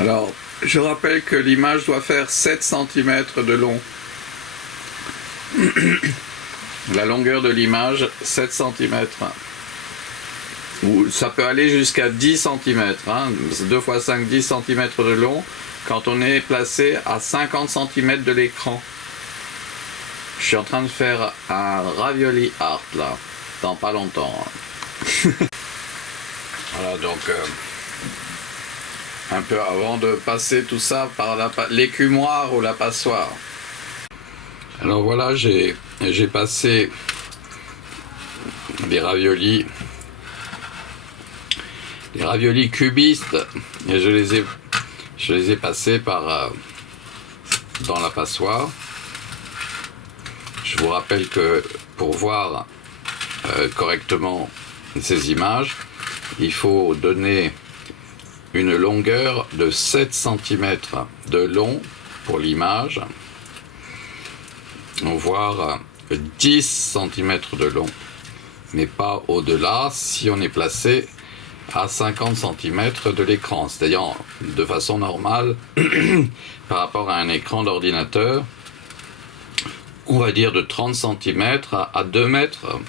Alors, je rappelle que l'image doit faire 7 cm de long. La longueur de l'image, 7 cm. Ou ça peut aller jusqu'à 10 cm. 2 x 5, 10 cm de long quand on est placé à 50 cm de l'écran. Je suis en train de faire un ravioli art là, dans pas longtemps. Voilà, donc un peu avant de passer tout ça par l'écumoire ou la passoire. Alors voilà, j'ai passé des raviolis cubistes et je les ai passés dans la passoire. Je vous rappelle que pour voir correctement ces images, il faut donner une longueur de 7 cm de long pour l'image, voire 10 cm de long, mais pas au-delà si on est placé à 50 cm de l'écran, c'est-à-dire de façon normale par rapport à un écran d'ordinateur, on va dire de 30 cm à 2 mètres.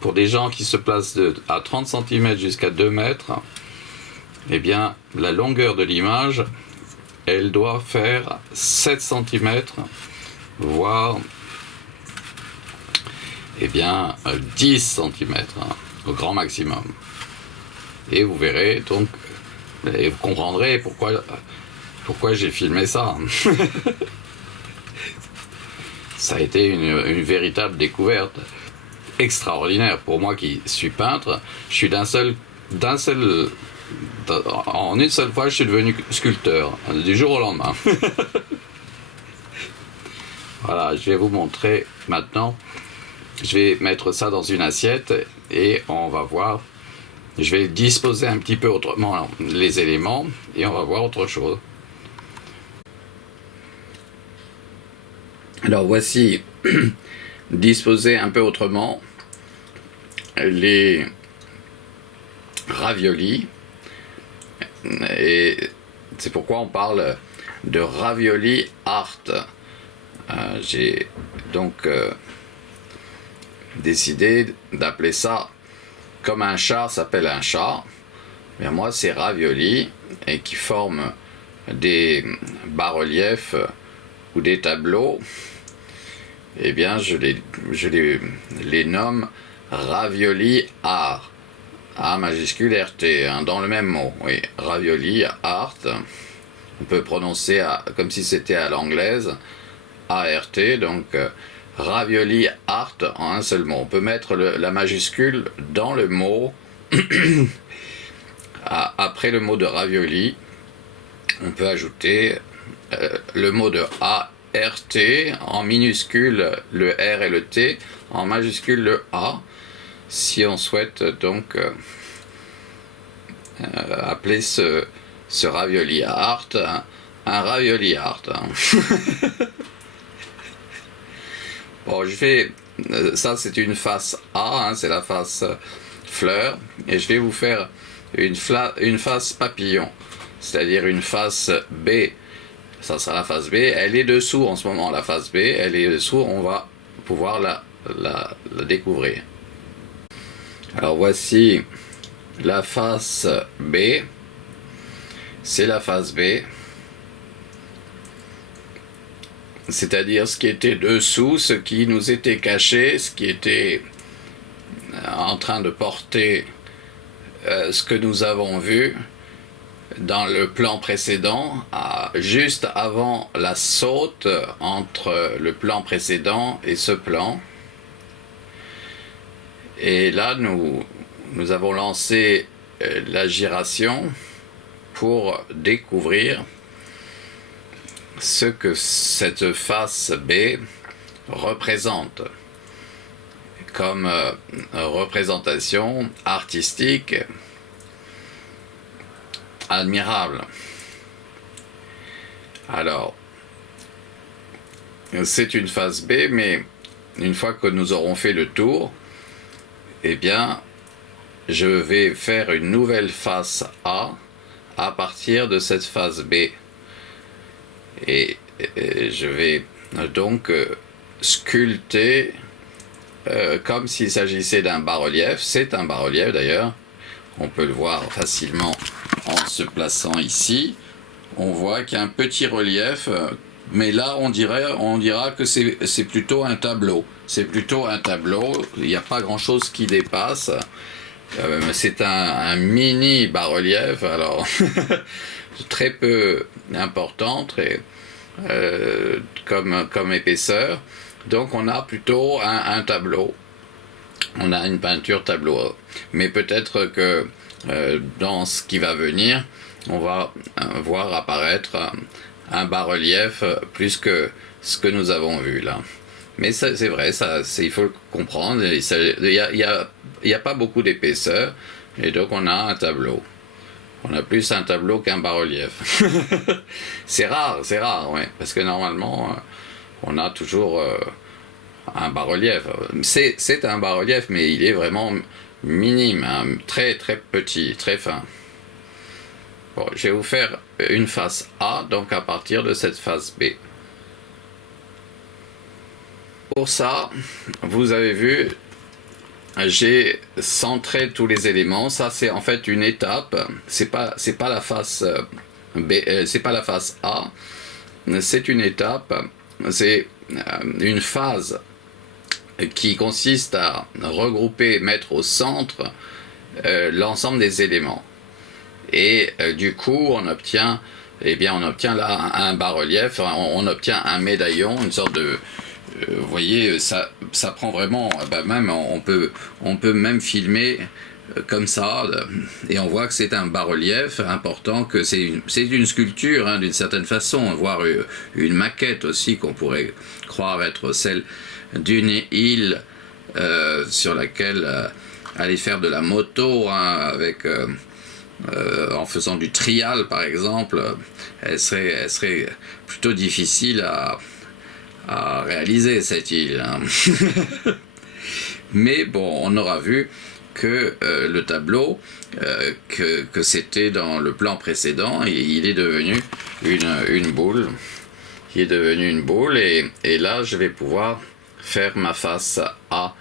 Pour des gens qui se placent à 30 cm jusqu'à 2 mètres, eh bien, la longueur de l'image, elle doit faire 7 cm, voire eh bien, 10 cm, au grand maximum. Et vous verrez, donc, et vous comprendrez pourquoi j'ai filmé ça. Ça a été une véritable découverte extraordinaire. Pour moi qui suis peintre, je suis en une seule fois, je suis devenu sculpteur, du jour au lendemain. Voilà, je vais vous montrer maintenant. Je vais mettre ça dans une assiette et on va voir. Je vais disposer un petit peu autrement les éléments et on va voir autre chose. Alors voici disposer un peu autrement les raviolis, et c'est pourquoi on parle de ravioli art. J'ai donc décidé d'appeler ça comme un chat s'appelle un chat. Mais moi c'est ravioli, et qui forment des bas-reliefs ou des tableaux. Eh bien, je les nomme ravioli art, A majuscule RT, dans le même mot. Oui, ravioli art. On peut prononcer comme si c'était à l'anglaise, ART, donc ravioli art en un seul mot. On peut mettre la majuscule dans le mot, après le mot de ravioli, on peut ajouter le mot de ART, en minuscule le R et le T, en majuscule le A, si on souhaite donc appeler ce ravioli art un ravioli art. Bon, ça c'est une face A, c'est la face fleur, et je vais vous faire une face papillon, c'est-à-dire une face B. Ça sera la face B, elle est dessous en ce moment, la face B, elle est dessous, on va pouvoir la découvrir. Alors voici la face B, c'est la face B, c'est-à-dire ce qui était dessous, ce qui nous était caché, ce qui était en train de porter ce que nous avons vu dans le plan précédent, juste avant la saute entre le plan précédent et ce plan. Et là, nous avons lancé la giration pour découvrir ce que cette face B représente comme représentation artistique admirable. Alors, c'est une face B, mais une fois que nous aurons fait le tour, eh bien, je vais faire une nouvelle face A à partir de cette phase B. Et je vais donc sculpter comme s'il s'agissait d'un bas-relief. C'est un bas-relief d'ailleurs. On peut le voir facilement en se plaçant ici. On voit qu'il y a un petit relief, mais là on dira que c'est plutôt un tableau. C'est plutôt un tableau, il n'y a pas grand-chose qui dépasse. C'est un mini bas-relief, alors très peu important, comme épaisseur. Donc on a plutôt un tableau. On a une peinture tableau. Mais peut-être que dans ce qui va venir, on va voir apparaître un bas-relief plus que ce que nous avons vu là. Mais c'est vrai, il faut le comprendre, il n'y a pas beaucoup d'épaisseur, et donc on a un tableau. On a plus un tableau qu'un bas-relief. C'est rare, ouais, parce que normalement, on a toujours un bas-relief. C'est un bas-relief, mais il est vraiment minime, hein, très très petit, très fin. Bon, je vais vous faire une face A, donc à partir de cette face B. Pour ça, vous avez vu, j'ai centré tous les éléments. Ça, c'est en fait une étape. C'est pas la face B, c'est pas la face A. C'est une étape. C'est une phase qui consiste à regrouper, mettre au centre l'ensemble des éléments. Et du coup, on obtient là un bas-relief. On obtient un médaillon, une sorte de vous voyez, ça prend vraiment, même on peut même filmer comme ça, et on voit que c'est un bas-relief important, que c'est une sculpture, hein, d'une certaine façon, voire une maquette aussi qu'on pourrait croire être celle d'une île sur laquelle aller faire de la moto, hein, avec en faisant du trial par exemple, elle serait plutôt difficile à réaliser cette île. Hein. Mais bon, on aura vu que le tableau, que c'était dans le plan précédent, il est devenu une boule. Il est devenu une boule, et là je vais pouvoir faire ma face A,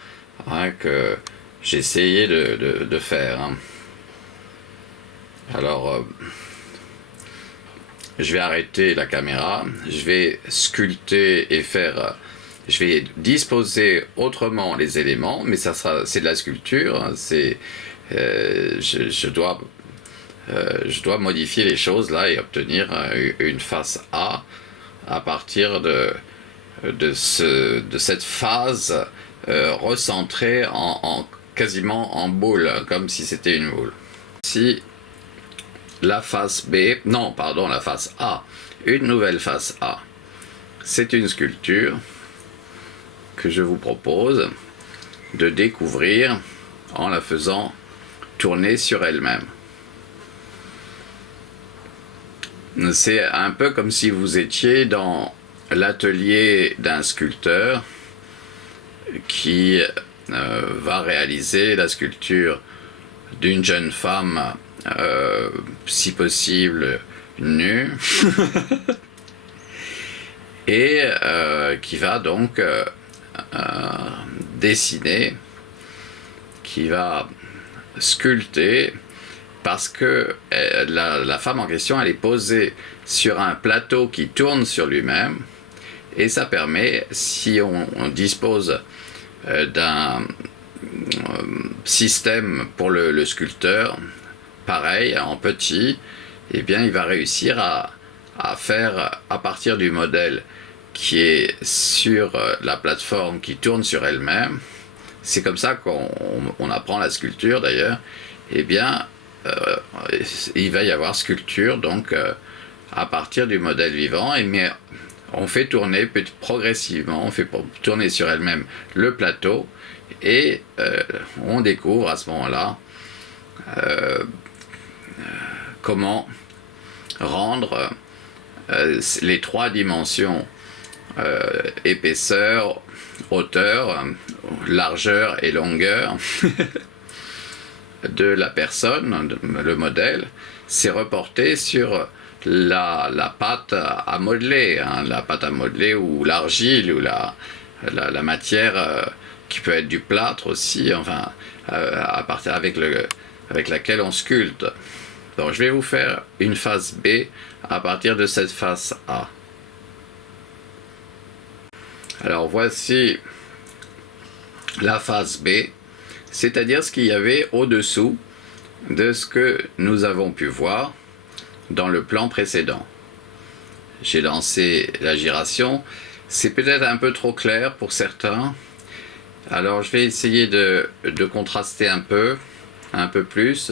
hein, que j'ai essayé de faire. Hein. Alors, je vais arrêter la caméra, je vais sculpter et je vais disposer autrement les éléments, mais c'est de la sculpture, hein, je dois modifier les choses là et obtenir une face A à partir de cette phase recentrée quasiment en boule, comme si c'était une boule. Si la face la face A, une nouvelle face A. C'est une sculpture que je vous propose de découvrir en la faisant tourner sur elle-même. C'est un peu comme si vous étiez dans l'atelier d'un sculpteur qui va réaliser la sculpture d'une jeune femme, si possible nue, et qui va donc dessiner, qui va sculpter, parce que la femme en question, elle est posée sur un plateau qui tourne sur lui-même, et ça permet, si on dispose d'un système pour le sculpteur, pareil, en petit, eh bien il va réussir à faire, à partir du modèle qui est sur la plateforme qui tourne sur elle-même, c'est comme ça qu'on apprend la sculpture d'ailleurs, eh bien il va y avoir sculpture donc à partir du modèle vivant, mais on fait tourner progressivement, on fait tourner sur elle-même le plateau, et on découvre à ce moment-là comment rendre les trois dimensions, épaisseur, hauteur, largeur et longueur de la personne, le modèle, c'est reporté sur la pâte à modeler, hein, la pâte à modeler ou l'argile ou la matière qui peut être du plâtre aussi, enfin, à partir avec laquelle on sculpte. Donc je vais vous faire une face B à partir de cette face A. Alors voici la face B, c'est-à-dire ce qu'il y avait au-dessous de ce que nous avons pu voir dans le plan précédent. J'ai lancé la giration, c'est peut-être un peu trop clair pour certains, alors je vais essayer de contraster un peu plus.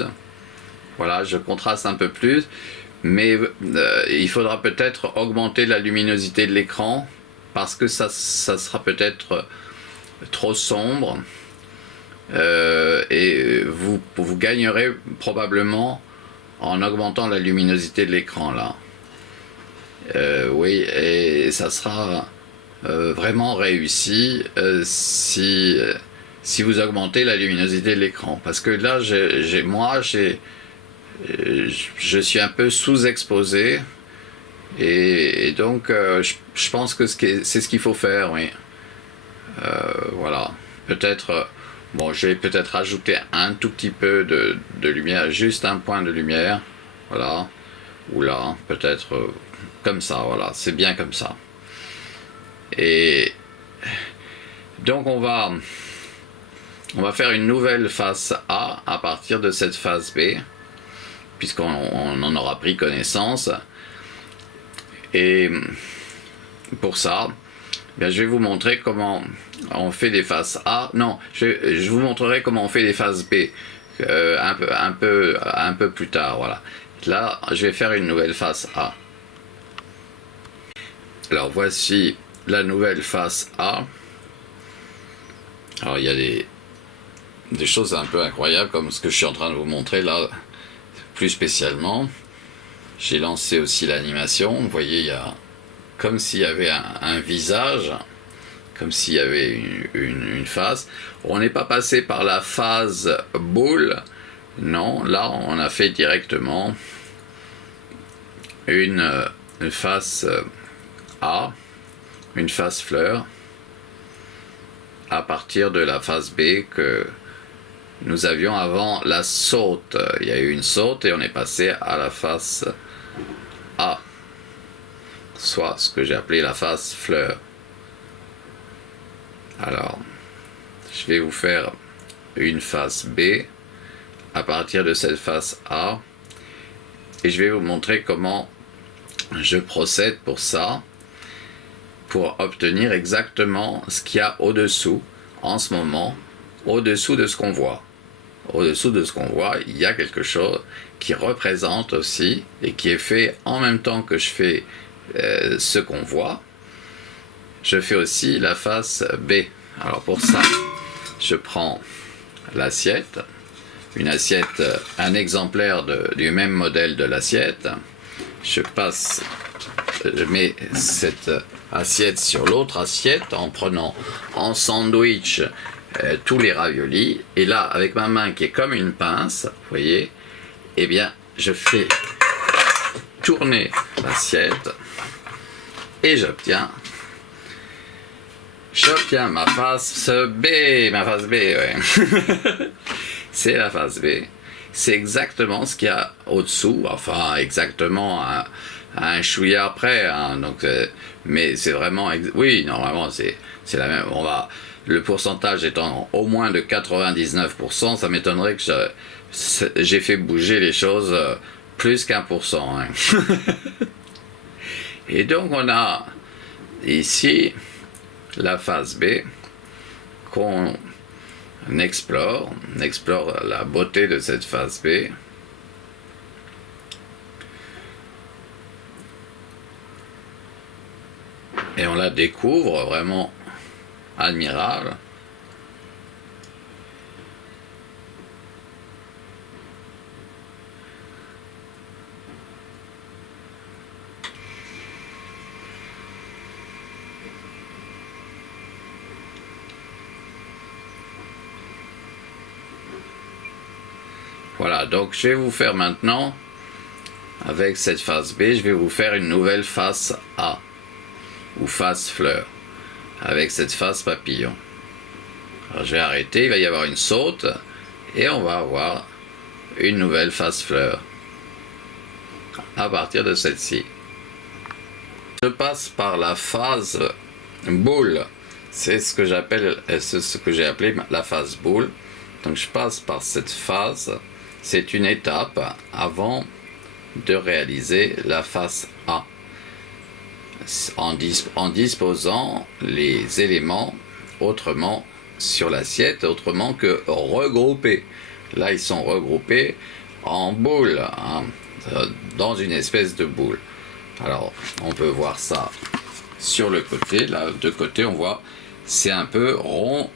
Voilà, je contraste un peu plus, mais il faudra peut-être augmenter la luminosité de l'écran parce que ça sera peut-être trop sombre et vous gagnerez probablement en augmentant la luminosité de l'écran là. Oui, et ça sera vraiment réussi si vous augmentez la luminosité de l'écran, parce que là je suis un peu sous-exposé et donc je pense que c'est ce qu'il faut faire, oui. Voilà, peut-être bon, je vais peut-être rajouter un tout petit peu de lumière, juste un point de lumière, voilà, ou là, peut-être comme ça, voilà, c'est bien comme ça. Et donc on va faire une nouvelle face A à partir de cette face B, puisqu'on en aura pris connaissance. Et pour ça, bien, je vais vous montrer comment on fait des faces A. Non, je vous montrerai comment on fait des faces B un peu plus tard. Voilà. Là, je vais faire une nouvelle face A. Alors voici la nouvelle face A. Alors il y a des choses un peu incroyables comme ce que je suis en train de vous montrer là, plus spécialement. J'ai lancé aussi l'animation. Vous voyez, il y a comme s'il y avait un visage, comme s'il y avait une face. On n'est pas passé par la phase boule, non, là on a fait directement une face A, une face fleur, à partir de la face B que nous avions avant la saute. Il y a eu une saute et on est passé à la face A, soit ce que j'ai appelé la face fleur. Alors, je vais vous faire une face B à partir de cette face A et je vais vous montrer comment je procède pour ça, pour obtenir exactement ce qu'il y a au-dessous en ce moment, au-dessous de ce qu'on voit. Au-dessous de ce qu'on voit, il y a quelque chose qui représente aussi et qui est fait en même temps que je fais ce qu'on voit. Je fais aussi la face B. Alors pour ça, je prends l'assiette, une assiette, un exemplaire du même modèle de l'assiette. Je mets cette assiette sur l'autre assiette en prenant en sandwich tous les raviolis, et là avec ma main qui est comme une pince, vous voyez, eh bien je fais tourner l'assiette et j'obtiens ma face B, ouais. C'est la face B. C'est exactement ce qu'il y a au-dessous, enfin exactement à un chouïa près, hein, donc, mais c'est vraiment, oui, normalement c'est la même. Le pourcentage étant au moins de 99%, ça m'étonnerait que j'ai fait bouger les choses plus qu'1%. Hein. Et donc on a ici la face B qu'on explore. On explore la beauté de cette face B. Et on la découvre vraiment admirable. Voilà, donc je vais vous faire maintenant avec cette face B, je vais vous faire une nouvelle face A, ou face fleur, avec cette face papillon. Alors je vais arrêter, il va y avoir une saute, et on va avoir une nouvelle face fleur, à partir de celle-ci. Je passe par la phase boule, c'est ce que j'ai appelé la phase boule. Donc je passe par cette phase, c'est une étape avant de réaliser la face A, en disposant les éléments autrement sur l'assiette, autrement que regroupés. Là ils sont regroupés en boule, hein, dans une espèce de boule. Alors on peut voir ça sur le côté, là de côté on voit c'est un peu rond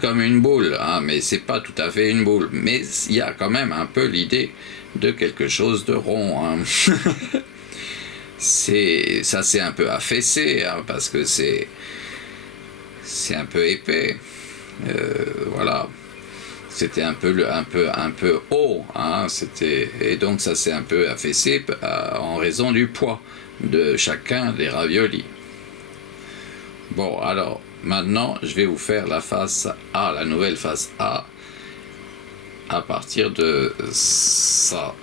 comme une boule, hein, mais c'est pas tout à fait une boule, mais il y a quand même un peu l'idée de quelque chose de rond, hein. Ça c'est un peu affaissé, hein, parce que c'est un peu épais, voilà, c'était un peu haut, hein, et donc ça c'est un peu affaissé en raison du poids de chacun des raviolis. Bon, alors maintenant je vais vous faire la face A, la nouvelle face A, à partir de ça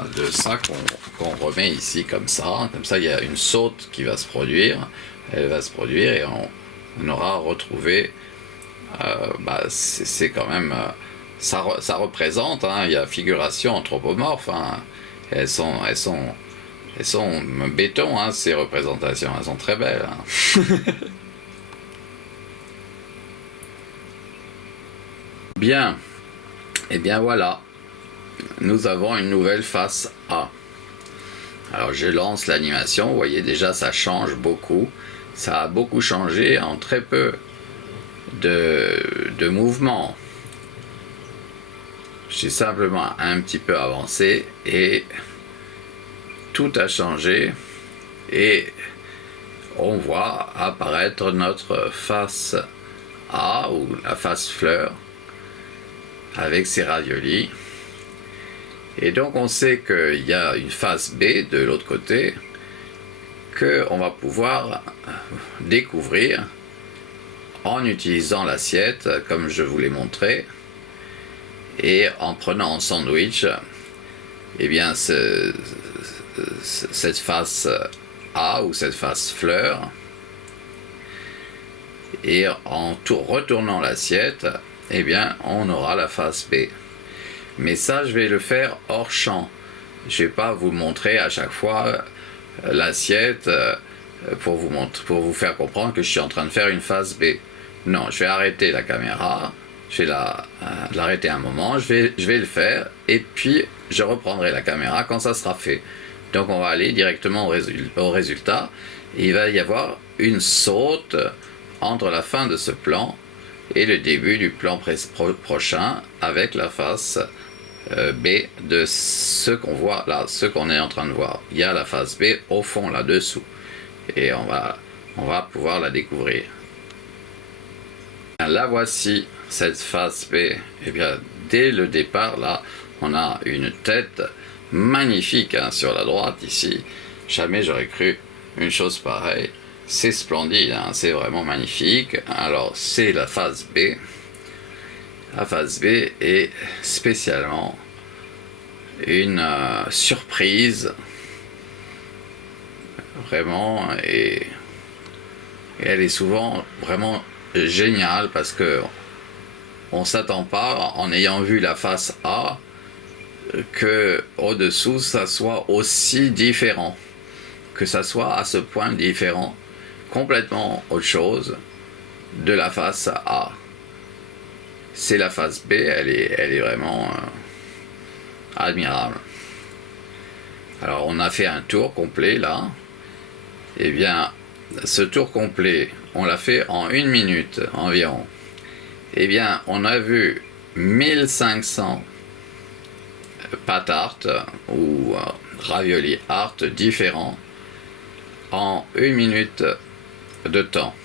qu'on remet ici comme ça il y a une saute qui va se produire, elle va se produire et on aura retrouvé, c'est quand même, ça représente, hein, il y a figuration anthropomorphe, hein, elles sont béton, hein, ces représentations, elles sont très belles, hein. Bien, et bien voilà, nous avons une nouvelle face A. Alors je lance l'animation, vous voyez déjà ça change beaucoup, ça a beaucoup changé en très peu de mouvements. J'ai simplement un petit peu avancé et tout a changé et on voit apparaître notre face A, ou la face fleur, avec ses raviolis. Et donc on sait qu'il y a une face B de l'autre côté qu'on va pouvoir découvrir en utilisant l'assiette comme je vous l'ai montré, et en prenant en sandwich bien cette face A ou cette face fleur, et en retournant l'assiette bien on aura la face B. Mais ça je vais le faire hors champ, je vais pas vous montrer à chaque fois l'assiette pour vous faire comprendre que je suis en train de faire une face B. Non, je vais arrêter la caméra, je vais l'arrêter un moment, je vais le faire et puis je reprendrai la caméra quand ça sera fait. Donc on va aller directement au résultat, et il va y avoir une saute entre la fin de ce plan et le début du plan prochain, avec la face B de ce qu'on voit là, ce qu'on est en train de voir. Il y a la face B au fond là-dessous, et on va pouvoir la découvrir. La voici, cette face B. Et bien dès le départ là, on a une tête magnifique, hein, sur la droite ici. Jamais j'aurais cru une chose pareille. C'est splendide, hein, c'est vraiment magnifique. Alors c'est la face B. La face B est spécialement une surprise, vraiment, et elle est souvent vraiment géniale, parce que on s'attend pas, en ayant vu la face A, que au dessous ça soit aussi différent, que ça soit à ce point différent, complètement autre chose de la face A. C'est la face B, elle est vraiment admirable. Alors on a fait un tour complet là, et bien ce tour complet on l'a fait en 1 minute environ. Et bien on a vu 1500 pâtes art ou raviolis art différents en 1 minute de temps,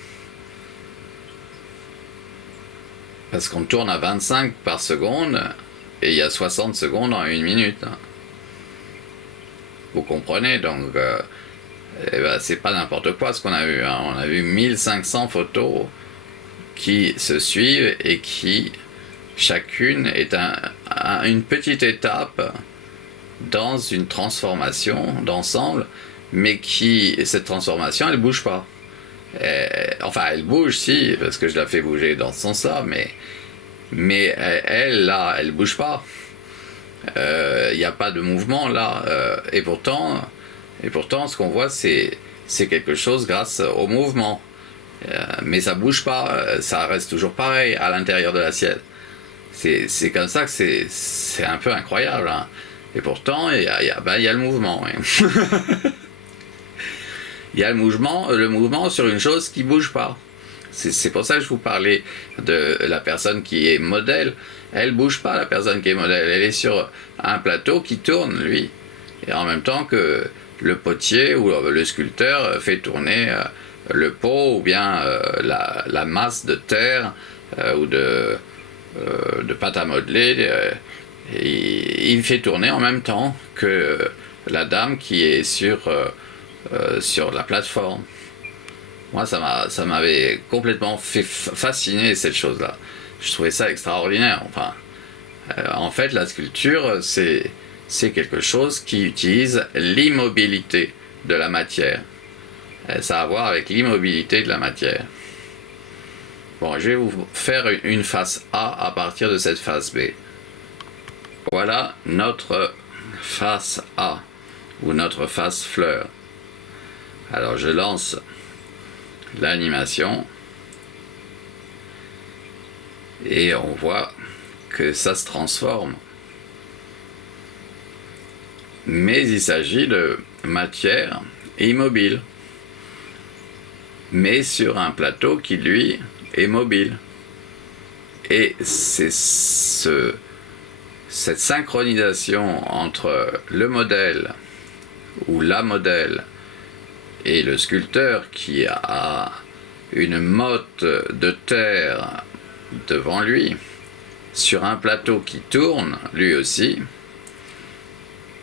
parce qu'on tourne à 25 par seconde et il y a 60 secondes en 1 minute. Vous comprenez, donc c'est pas n'importe quoi ce qu'on a vu. Hein. On a vu 1500 photos qui se suivent et qui, chacune, est une petite étape dans une transformation d'ensemble, mais cette transformation, elle bouge pas. Enfin, elle bouge, si, parce que je la fais bouger dans ce sens-là, mais elle, là, elle bouge pas. Il n'y a pas de mouvement, là. Et pourtant, ce qu'on voit, c'est quelque chose grâce au mouvement. Mais ça bouge pas, ça reste toujours pareil à l'intérieur de l'assiette. C'est comme ça que c'est un peu incroyable. Hein. Et pourtant, il y a le mouvement. Hein. Il y a le mouvement sur une chose qui bouge pas. C'est pour ça que je vous parlais de la personne qui est modèle. Elle bouge pas, la personne qui est modèle. Elle est sur un plateau qui tourne, lui. Et en même temps que le potier ou le sculpteur fait tourner le pot ou bien la masse de terre ou de pâte à modeler. Il fait tourner en même temps que la dame qui est sur la plateforme. Moi, ça m'avait complètement fait fasciner cette chose-là. Je trouvais ça extraordinaire. Enfin, en fait, la sculpture, c'est quelque chose qui utilise l'immobilité de la matière. Ça a à voir avec l'immobilité de la matière. Bon, je vais vous faire une face A à partir de cette face B. Voilà notre face A, ou notre face fleur. Alors je lance l'animation et on voit que ça se transforme. Mais il s'agit de matière immobile, mais sur un plateau qui lui est mobile. Et c'est cette synchronisation entre le modèle ou la modèle et le sculpteur qui a une motte de terre devant lui, sur un plateau qui tourne lui aussi,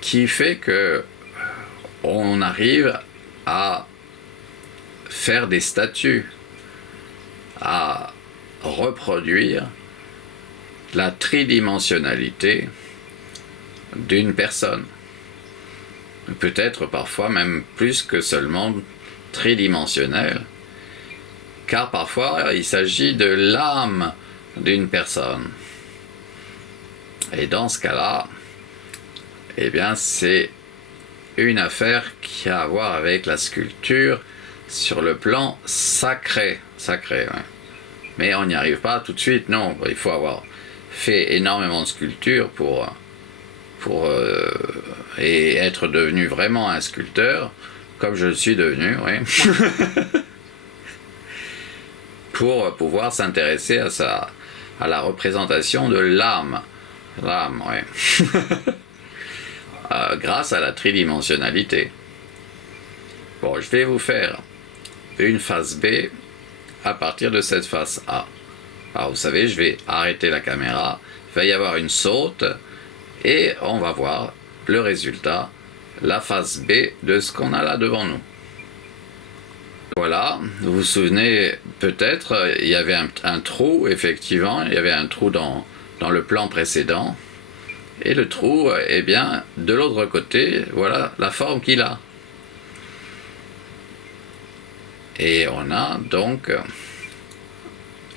qui fait que on arrive à faire des statues, à reproduire la tridimensionnalité d'une personne. Peut-être parfois même plus que seulement tridimensionnel, car parfois il s'agit de l'âme d'une personne. Et dans ce cas-là, eh bien c'est une affaire qui a à voir avec la sculpture sur le plan sacré. Ouais. Mais on n'y arrive pas tout de suite, non. Il faut avoir fait énormément de sculptures et être devenu vraiment un sculpteur, comme je le suis devenu, oui. Pour pouvoir s'intéresser à la représentation de l'âme. L'âme, oui. Grâce à la tridimensionnalité. Bon, je vais vous faire une face B à partir de cette face A. Alors vous savez, je vais arrêter la caméra, il va y avoir une saute et on va voir le résultat, la face B de ce qu'on a là devant nous. Voilà, vous vous souvenez peut-être, il y avait un trou, effectivement, il y avait un trou dans le plan précédent. Et le trou, eh bien, de l'autre côté, voilà la forme qu'il a. Et on a donc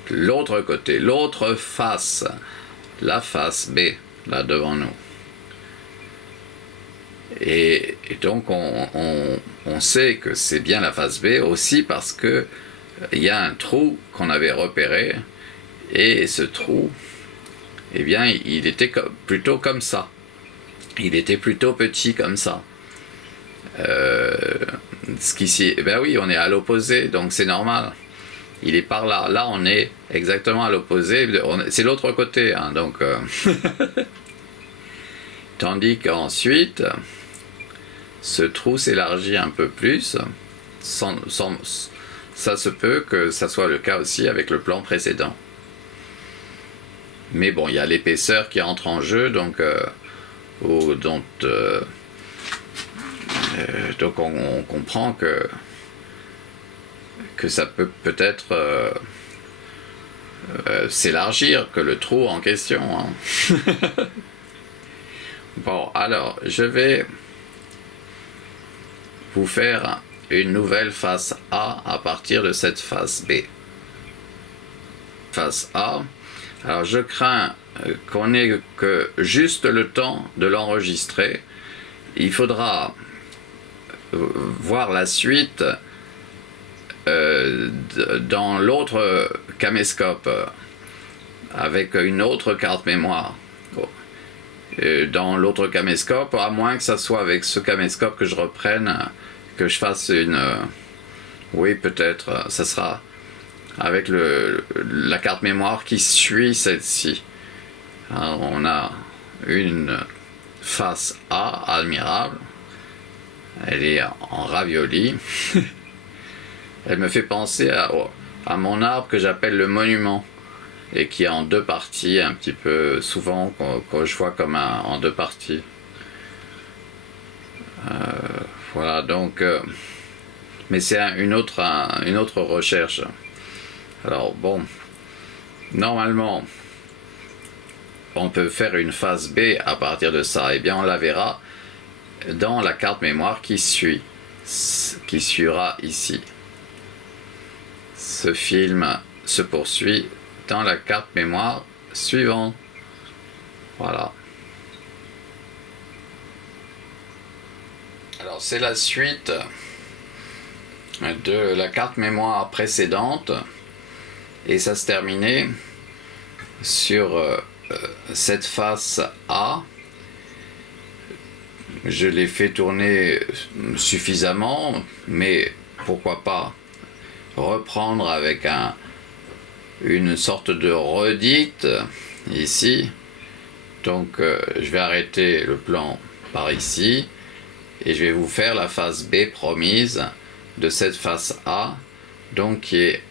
l'autre côté, l'autre face, la face B, là devant nous. Et donc on sait que c'est bien la face B aussi parce que il y a un trou qu'on avait repéré et ce trou, eh bien, il était plutôt comme ça. Il était plutôt petit comme ça. Ben oui, on est à l'opposé, donc c'est normal. Il est par là. Là, on est exactement à l'opposé. C'est l'autre côté, hein, donc. Tandis qu'ensuite, ce trou s'élargit un peu plus. Ça se peut que ça soit le cas aussi avec le plan précédent. Mais bon, il y a l'épaisseur qui entre en jeu, donc Donc on comprend que ça peut peut-être s'élargir que le trou en question. Hein. Bon, alors, je vais vous faire une nouvelle face A à partir de cette face B. Face A, alors je crains qu'on ait que juste le temps de l'enregistrer. Il faudra voir la suite dans l'autre caméscope avec une autre carte mémoire. Dans l'autre caméscope, à moins que ça soit avec ce caméscope que je reprenne, que je fasse une... oui, peut-être, ça sera avec la carte mémoire qui suit celle-ci. Alors, on a une face A admirable. Elle est en ravioli. Elle me fait penser à mon arbre que j'appelle le monument et qui est en deux parties un petit peu, souvent quand je vois comme en deux parties. Voilà, donc mais c'est une autre recherche. Alors bon, normalement on peut faire une phase B à partir de ça, et bien on la verra dans la carte mémoire qui suivra ici. Ce film se poursuit dans la carte mémoire suivante. Voilà. Alors c'est la suite de la carte mémoire précédente et ça se terminait sur cette face A. Je l'ai fait tourner suffisamment, mais pourquoi pas reprendre avec une sorte de redite ici. Donc je vais arrêter le plan par ici et je vais vous faire la face B promise de cette face A, donc qui est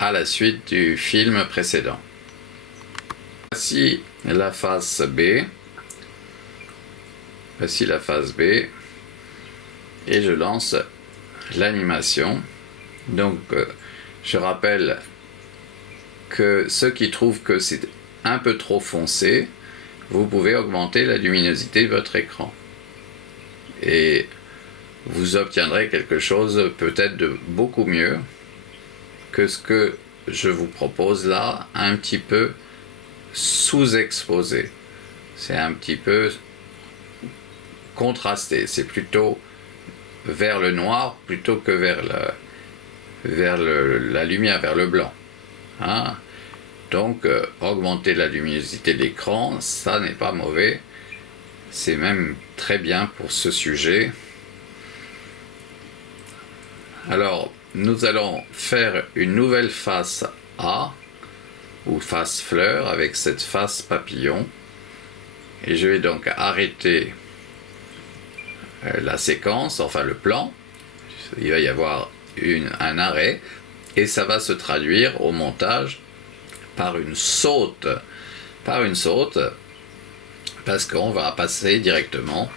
à la suite du film précédent. Voici la face B. Voici la face B et je lance l'animation. Donc je rappelle que ceux qui trouvent que c'est un peu trop foncé, vous pouvez augmenter la luminosité de votre écran et vous obtiendrez quelque chose peut-être de beaucoup mieux que ce que je vous propose là, un petit peu sous-exposé. C'est un petit peu contrasté, c'est plutôt vers le noir plutôt que vers la lumière, vers le blanc. Hein? Donc augmenter la luminosité de l'écran, ça n'est pas mauvais, c'est même très bien pour ce sujet. Alors nous allons faire une nouvelle face A ou face fleur avec cette face papillon et je vais donc arrêter la séquence, enfin le plan. Il va y avoir un arrêt et ça va se traduire au montage par une saute, parce qu'on va passer directement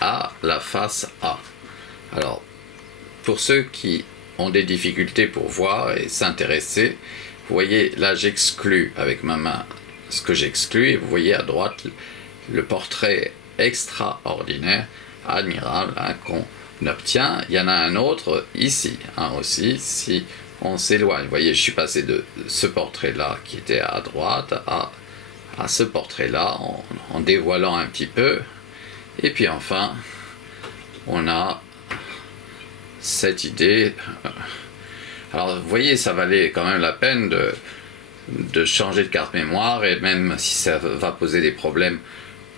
à la face A. Alors pour ceux qui ont des difficultés pour voir et s'intéresser, vous voyez là j'exclus avec ma main ce que j'exclus et vous voyez à droite le portrait extraordinaire, admirable, hein, qu'on obtient. Il y en a un autre ici aussi, si on s'éloigne. Vous voyez, je suis passé de ce portrait là qui était à droite à ce portrait là en dévoilant un petit peu, et puis enfin on a cette idée. Alors vous voyez, ça valait quand même la peine de changer de carte mémoire, et même si ça va poser des problèmes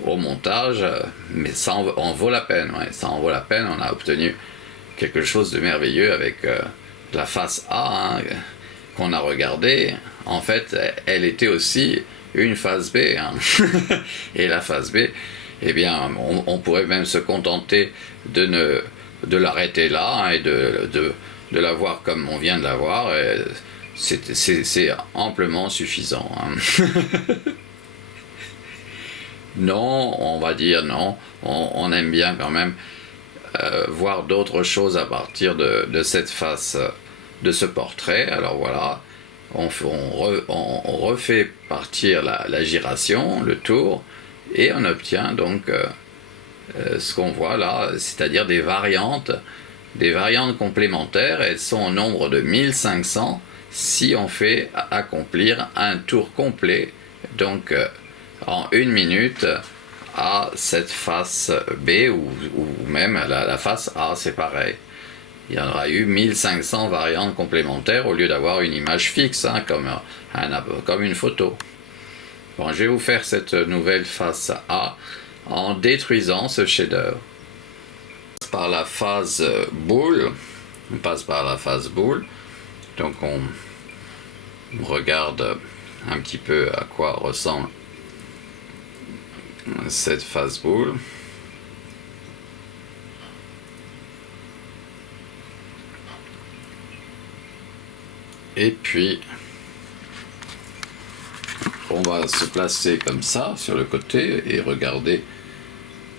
au montage, mais ça en vaut la peine, ouais, ça en vaut la peine. On a obtenu quelque chose de merveilleux avec la face A, hein, qu'on a regardée. En fait, elle était aussi une face B, hein. Et la face B, eh bien, on pourrait même se contenter de l'arrêter là, hein, et de la voir comme on vient de la voir. C'est amplement suffisant, hein. Non, on va dire non, on aime bien quand même voir d'autres choses à partir de cette face, de ce portrait. Alors voilà, on refait partir la giration, le tour, et on obtient donc ce qu'on voit là, c'est-à-dire des variantes complémentaires. Elles sont au nombre de 1500 si on fait accomplir un tour complet, donc en 1 minute, à cette face B ou même à la face A, c'est pareil. Il y aura eu 1500 variantes complémentaires au lieu d'avoir une image fixe, hein, comme une photo. Bon, je vais vous faire cette nouvelle face A en détruisant ce shader. On passe par la phase boule. Donc on regarde un petit peu à quoi ressemble cette phase boule. Et puis on va se placer comme ça sur le côté et regarder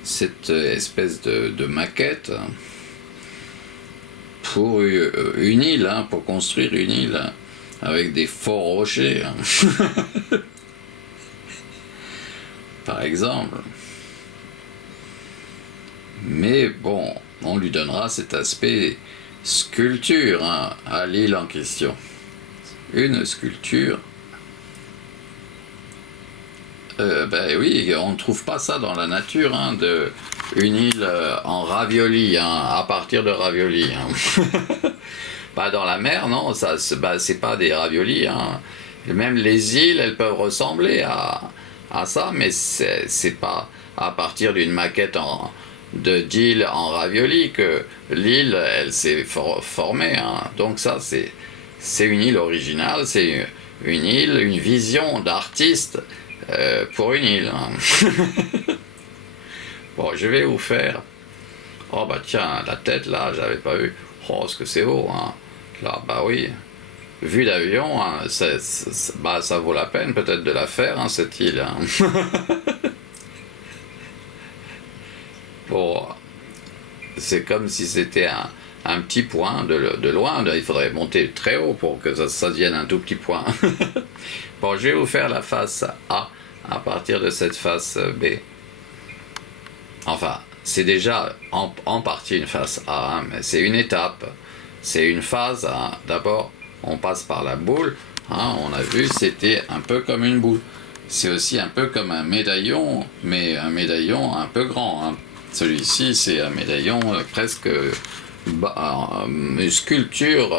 cette espèce de maquette pour une île, hein, pour construire une île, hein, avec des forts rochers, hein. Par exemple. Mais bon, on lui donnera cet aspect sculpture, hein, à l'île en question. Une sculpture. Ben oui, on ne trouve pas ça dans la nature, hein, une île en ravioli, hein, à partir de ravioli, hein. Pas dans la mer, non, ça, c'est pas des raviolis, hein. Et même les îles, elles peuvent ressembler à ça, mais c'est pas à partir d'une maquette d'île en ravioli que l'île, elle s'est formée, hein. Donc ça, c'est une île originale, c'est une île, une vision d'artiste pour une île, hein. Bon, je vais vous faire. Oh bah tiens, la tête là, j'avais pas vu. Oh, ce que c'est beau, hein. Là, bah oui. Vue d'avion, hein, ça vaut la peine peut-être de la faire, hein, cette île, hein. Bon, c'est comme si c'était un petit point de loin. Il faudrait monter très haut pour que ça devienne un tout petit point. Bon, je vais vous faire la face A à partir de cette face B. Enfin, c'est déjà en partie une face A, hein, mais c'est une étape. C'est une phase, hein. D'abord, on passe par la boule, hein, on a vu, c'était un peu comme une boule. C'est aussi un peu comme un médaillon, mais un médaillon un peu grand, hein. Celui-ci, c'est un médaillon presque une sculpture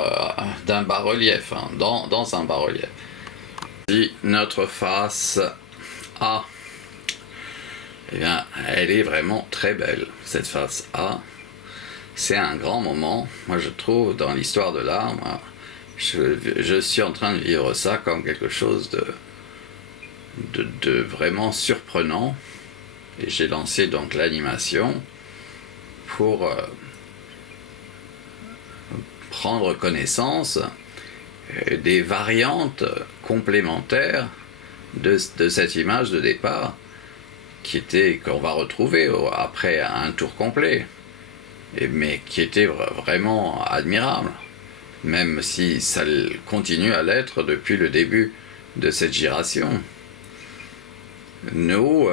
d'un bas-relief, hein, dans un bas-relief. Si notre face A, eh bien, elle est vraiment très belle, cette face A. C'est un grand moment, moi je trouve, dans l'histoire de l'art. Je suis en train de vivre ça comme quelque chose de vraiment surprenant. Et j'ai lancé donc l'animation pour prendre connaissance des variantes complémentaires de cette image de départ qu'on va retrouver après un tour complet, mais qui était vraiment admirable, même si ça continue à l'être depuis le début de cette giration. Nous,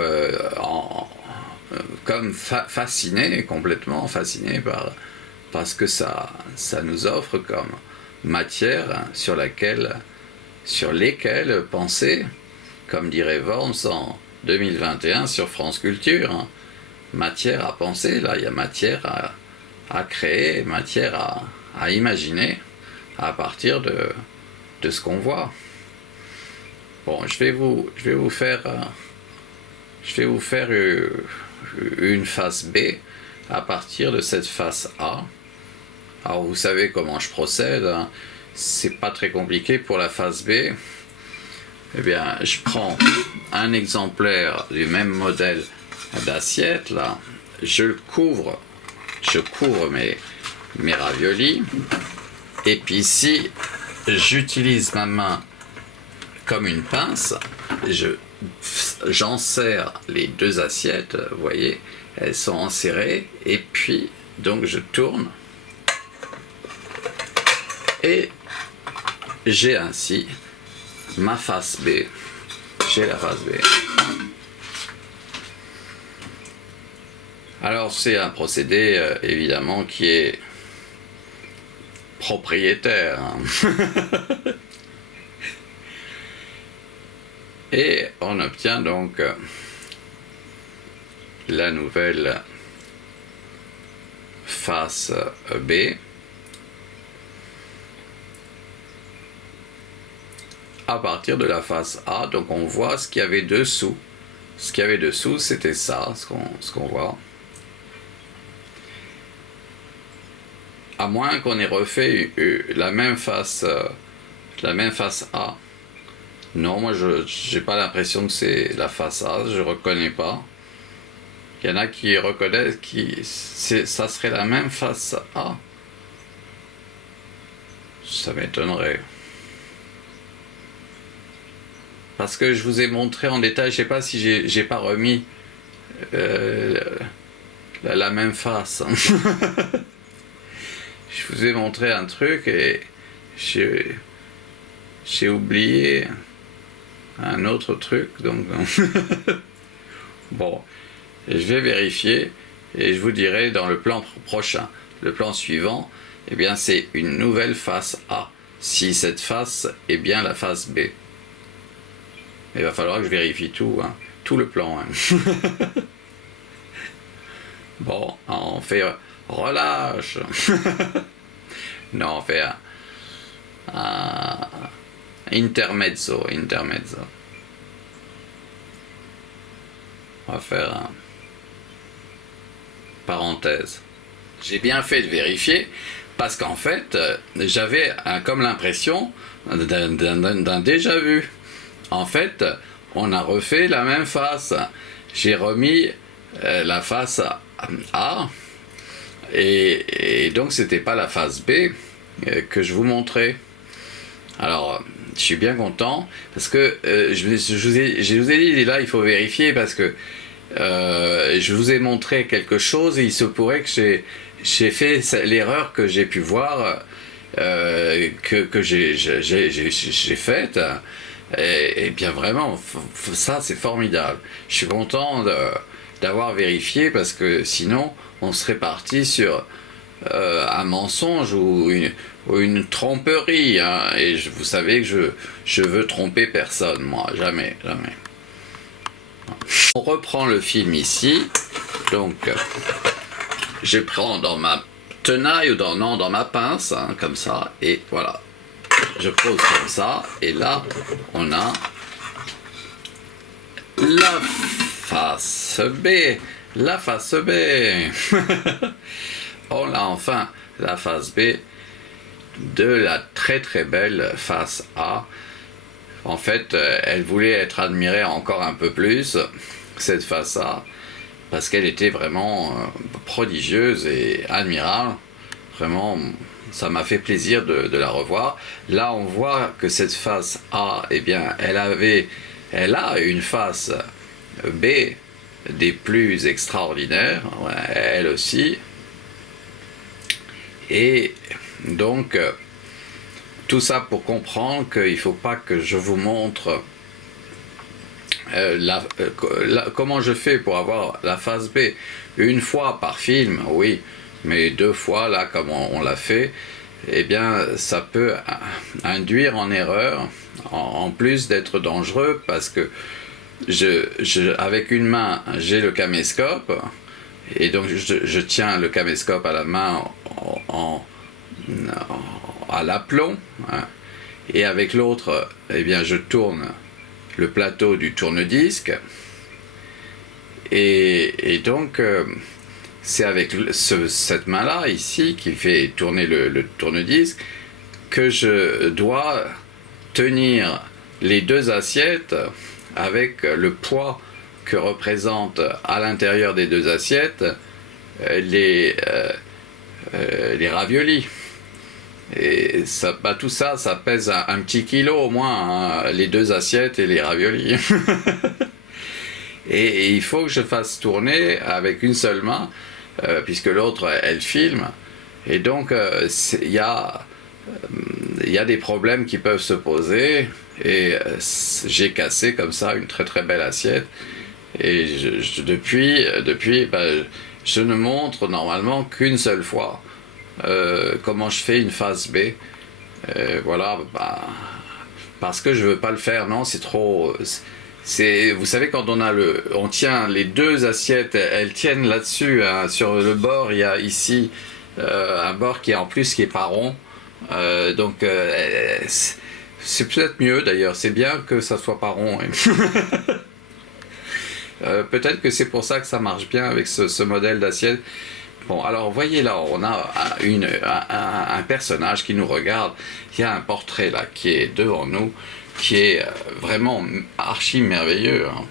comme fascinés, complètement fascinés par ce que ça nous offre comme matière sur lesquelles penser, comme dirait Worms en 2021 sur France Culture, hein. Matière à penser, là, il y a matière à créer, matière à imaginer à partir de ce qu'on voit. Bon, je vais vous faire une face B à partir de cette face A. Alors vous savez comment je procède, hein. C'est pas très compliqué pour la face B. Eh bien, je prends un exemplaire du même modèle d'assiette, là, je couvre mes raviolis, et puis ici, j'utilise ma main comme une pince, j'enserre les deux assiettes, vous voyez, elles sont enserrées, et puis Donc je tourne et j'ai ainsi ma face B. J'ai la face B. Alors c'est un procédé évidemment qui est propriétaire. Et on obtient donc la nouvelle face B. À partir de la face A, donc on voit ce qu'il y avait dessous. Ce qu'il y avait dessous, c'était ça, ce qu'on voit. À moins qu'on ait refait la même face A. Non, moi je n'ai pas l'impression que c'est la face A, je ne reconnais pas. Il y en a qui reconnaissent ça serait la même face A. Ça m'étonnerait. Parce que je vous ai montré en détail, je ne sais pas si j'ai pas remis la même face. Je vous ai montré un truc et j'ai oublié un autre truc. Donc bon, je vais vérifier et je vous dirai dans le plan prochain. Le plan suivant, eh bien c'est une nouvelle face A. Si cette face est bien la face B. Il va falloir que je vérifie tout, hein, tout le plan. Hein. Bon, on fait relâche. Non, on fait un intermezzo. On va faire un parenthèse. J'ai bien fait de vérifier parce qu'en fait, j'avais comme l'impression d'un déjà vu. En fait, on a refait la même face. J'ai remis la face A et donc c'était pas la face B que je vous montrais. Alors, je suis bien content parce que je vous ai dit là, il faut vérifier parce que je vous ai montré quelque chose et il se pourrait que j'ai fait l'erreur que j'ai pu voir que j'ai faite. Et bien vraiment, ça c'est formidable. Je suis content d'avoir vérifié parce que sinon on serait parti sur un mensonge ou une tromperie. Hein, et vous savez que je veux tromper personne, moi, jamais. On reprend le film ici. Donc, je prends dans ma tenaille ou dans ma pince, hein, comme ça, et voilà. Je pose comme ça, et là, on a la face B. La face B. On a enfin la face B de la très très belle face A. En fait, elle voulait être admirée encore un peu plus, cette face A, parce qu'elle était vraiment prodigieuse et admirable. Vraiment, ça m'a fait plaisir de la revoir. Là, on voit que cette face A, eh bien, elle a une face B des plus extraordinaires, elle aussi. Et donc, tout ça pour comprendre qu'il ne faut pas que je vous montre comment je fais pour avoir la face B. Une fois par film, oui, mais 2 fois, là, comme on l'a fait, eh bien, ça peut induire en erreur, en plus d'être dangereux, parce que avec une main, j'ai le caméscope, et donc je tiens le caméscope à la main à l'aplomb, hein, et avec l'autre, eh bien, je tourne le plateau du tourne-disque, et donc c'est avec cette main-là, ici, qui fait tourner le tourne-disque, que je dois tenir les 2 assiettes avec le poids que représentent à l'intérieur des 2 assiettes les raviolis. Et ça, tout ça, ça pèse un petit kilo au moins, hein, les 2 assiettes et les raviolis. Et il faut que je fasse tourner avec une seule main puisque l'autre, elle filme. Et donc, il y a des problèmes qui peuvent se poser. Et j'ai cassé comme ça une très très belle assiette. Et depuis, je ne montre normalement qu'une seule fois comment je fais une face B. Voilà, parce que je veux pas le faire, non, c'est trop. Vous savez, quand on tient les deux assiettes, elles tiennent là-dessus, hein, sur le bord, il y a ici un bord qui est pas rond. Donc c'est peut-être mieux d'ailleurs, c'est bien que ça soit pas rond. Peut-être que c'est pour ça que ça marche bien avec ce modèle d'assiette. Bon, alors voyez là, on a un personnage qui nous regarde. Il y a un portrait là qui est devant nous, qui est vraiment archi merveilleux, hein.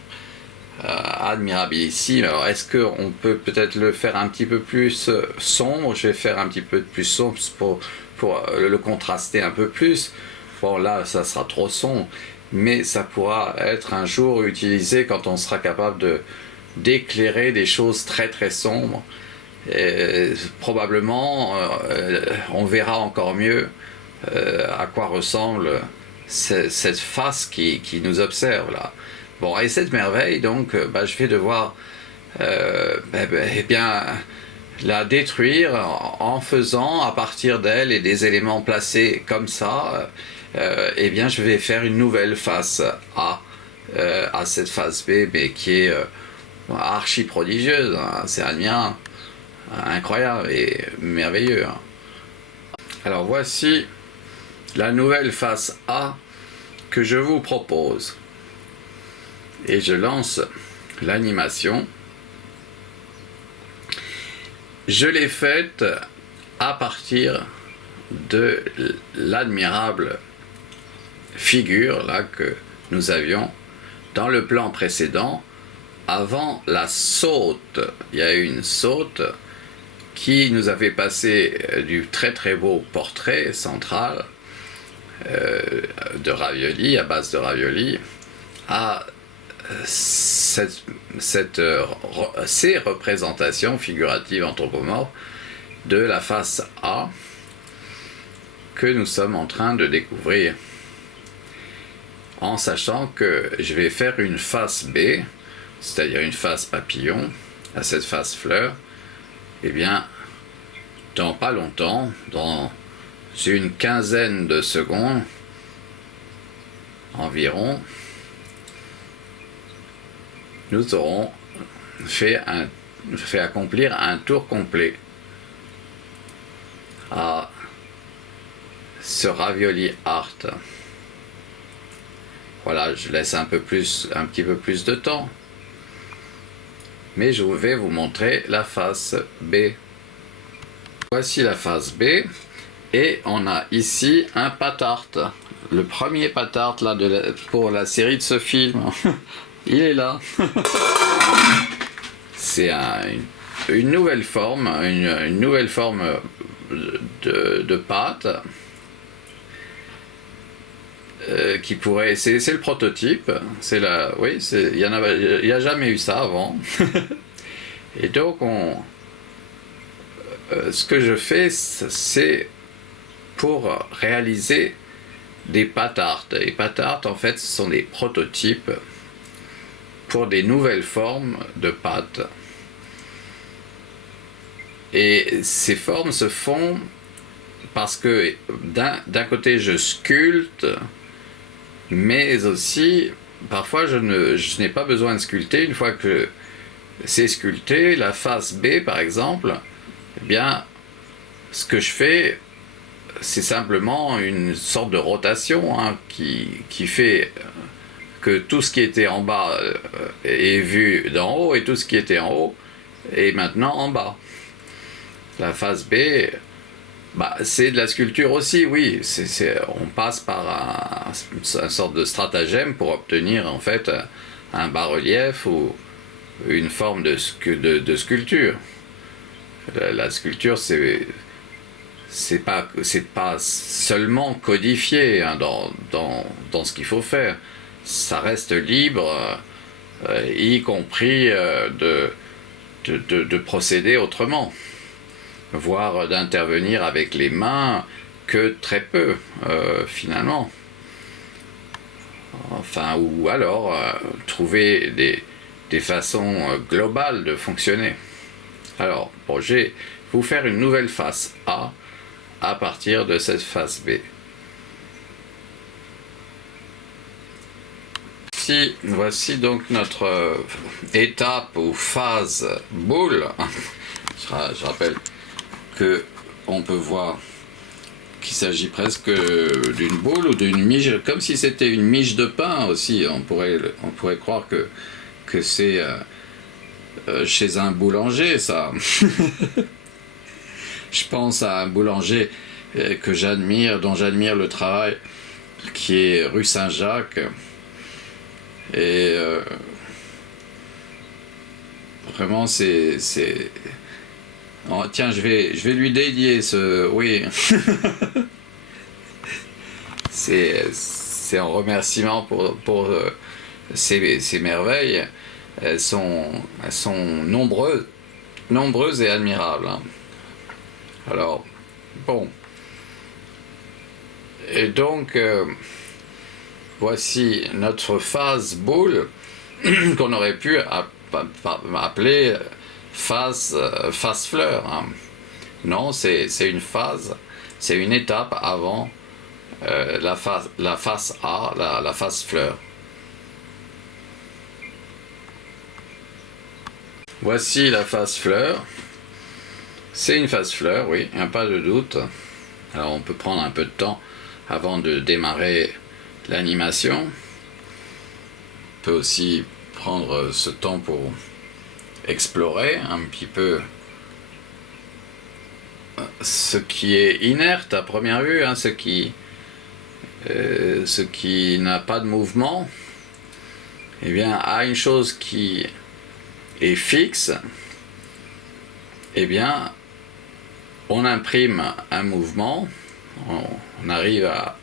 Admirabilissime. Alors est-ce qu'on peut peut-être le faire un petit peu plus sombre? Je vais faire un petit peu plus sombre pour le contraster un peu plus. Bon là, ça sera trop sombre, mais ça pourra être un jour utilisé quand on sera capable d'éclairer des choses très très sombres. Et probablement on verra encore mieux à quoi ressemble cette face qui nous observe là. Bon, et cette merveille, donc, je vais devoir eh bien, la détruire en faisant à partir d'elle et des éléments placés comme ça. Eh bien, je vais faire une nouvelle face à cette face B, mais qui est archi prodigieuse, hein. C'est admirable, incroyable et merveilleux, hein. Alors voici la nouvelle face A que je vous propose. Et je lance l'animation. Je l'ai faite à partir de l'admirable figure là que nous avions dans le plan précédent avant la saute. Il y a eu une saute qui nous avait passé du très très beau portrait central de ravioli, à base de ravioli, à ces représentations figuratives anthropomorphes de la face A que nous sommes en train de découvrir, en sachant que je vais faire une face B, c'est-à-dire une face papillon, à cette face fleur. Eh bien, dans pas longtemps, dans une quinzaine de secondes environ, nous aurons fait accomplir un tour complet à ce ravioli art. Voilà, je laisse un petit peu plus de temps, mais je vais vous montrer la face B. Voici la face B, et on a ici un patart, le premier patart là pour la série de ce film. Il est là. C'est une nouvelle forme, une nouvelle forme de pâte qui pourrait. C'est le prototype. Oui, il y a jamais eu ça avant. Et donc ce que je fais, c'est pour réaliser des patarts. Les patarts, en fait, ce sont des prototypes pour des nouvelles formes de pâtes. Et ces formes se font parce que d'un côté je sculpte, mais aussi parfois je n'ai pas besoin de sculpter. Une fois que c'est sculpté, la face B par exemple, eh bien ce que je fais, c'est simplement une sorte de rotation, hein, qui fait que tout ce qui était en bas est vu d'en haut, et tout ce qui était en haut est maintenant en bas. La face B, c'est de la sculpture aussi, oui. On passe par une sorte de stratagème pour obtenir en fait un bas-relief ou une forme de sculpture. La sculpture, c'est pas seulement codifié, hein, dans ce qu'il faut faire. Ça reste libre, y compris de procéder autrement, voire d'intervenir avec les mains que très peu, finalement. Enfin, ou alors trouver des façons globales de fonctionner. Alors, bon, je vais vous faire une nouvelle face A à partir de cette face B. Voici donc notre étape ou phase boule. Je rappelle que on peut voir qu'il s'agit presque d'une boule ou d'une miche, comme si c'était une miche de pain aussi. On pourrait croire que c'est chez un boulanger, ça. Je pense à un boulanger que j'admire, dont j'admire le travail, qui est rue Saint-Jacques. Et vraiment, c'est... Oh, tiens, je vais lui dédier ce... Oui. c'est en remerciement pour ces merveilles. Elles sont nombreuses et admirables. Hein. Alors, bon. Et donc... voici notre phase boule qu'on aurait pu appeler phase fleur. Hein. Non, c'est une phase, c'est une étape avant la face A, la phase fleur. Voici la phase fleur. C'est une phase fleur, oui, il n'y a pas de doute. Alors on peut prendre un peu de temps avant de démarrer l'animation. On peut aussi prendre ce temps pour explorer un petit peu ce qui est inerte à première vue, hein, ce qui n'a pas de mouvement. Eh bien, à une chose qui est fixe, eh bien, on imprime un mouvement, on arrive à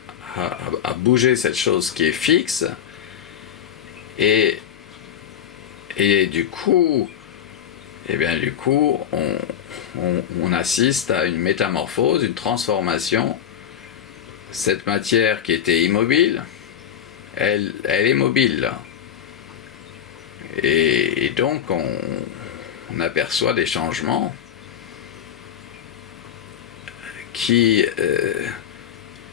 bouger cette chose qui est fixe, et du coup, on assiste à une métamorphose, une transformation. Cette matière qui était immobile, elle est mobile là. Et donc on aperçoit des changements qui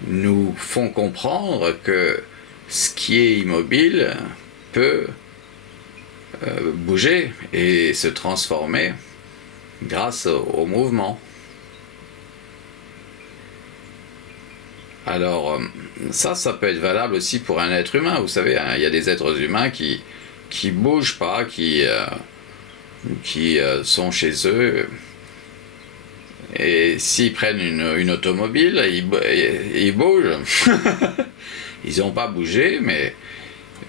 nous font comprendre que ce qui est immobile peut bouger et se transformer grâce au mouvement. Alors ça peut être valable aussi pour un être humain. Vous savez, hein, il y a des êtres humains qui bougent pas, qui sont chez eux. Et s'ils prennent une automobile, ils bougent. Ils n'ont pas bougé, mais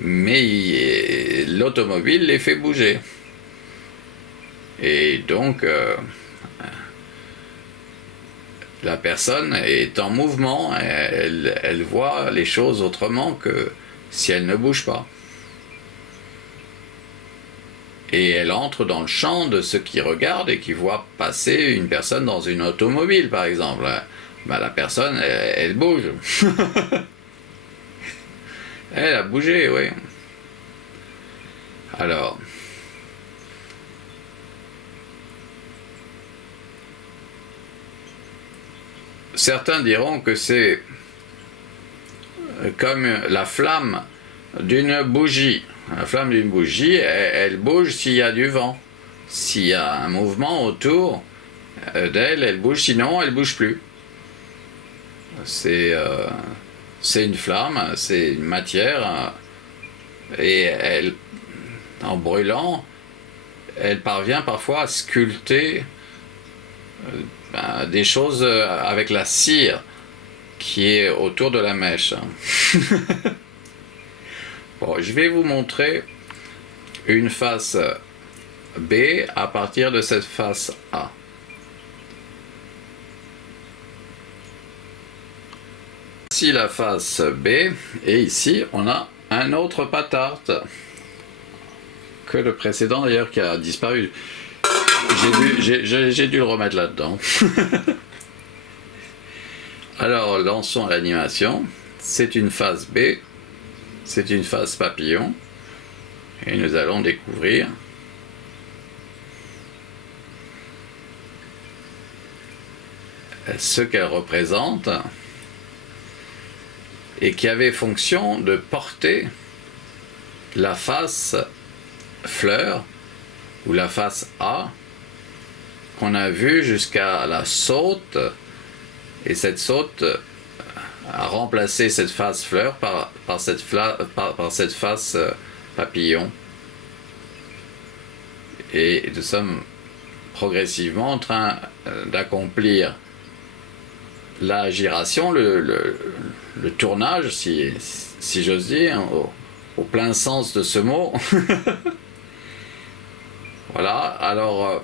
l'automobile les fait bouger. Et donc, la personne est en mouvement, elle voit les choses autrement que si elle ne bouge pas. Et elle entre dans le champ de ceux qui regardent et qui voient passer une personne dans une automobile, par exemple. Ben, la personne, elle bouge. Elle a bougé, oui. Alors, certains diront que c'est comme la flamme d'une bougie. La flamme d'une bougie, elle bouge s'il y a du vent. S'il y a un mouvement autour d'elle, elle bouge, sinon elle ne bouge plus. C'est une flamme, c'est une matière, et en brûlant, elle parvient parfois à sculpter des choses avec la cire qui est autour de la mèche. Bon, je vais vous montrer une face B à partir de cette face A. Voici la face B, et ici on a un autre patarte que le précédent d'ailleurs qui a disparu. j'ai dû le remettre là-dedans. Alors, lançons l'animation. C'est une phase B. C'est une phase papillon. Et nous allons découvrir ce qu'elle représente et qui avait fonction de porter la face fleur ou la face A qu'on a vue jusqu'à la saute, et cette saute a remplacé cette face fleur par cette face papillon, et nous sommes progressivement en train d'accomplir la giration, le tournage, si j'ose dire, au plein sens de ce mot. Voilà, alors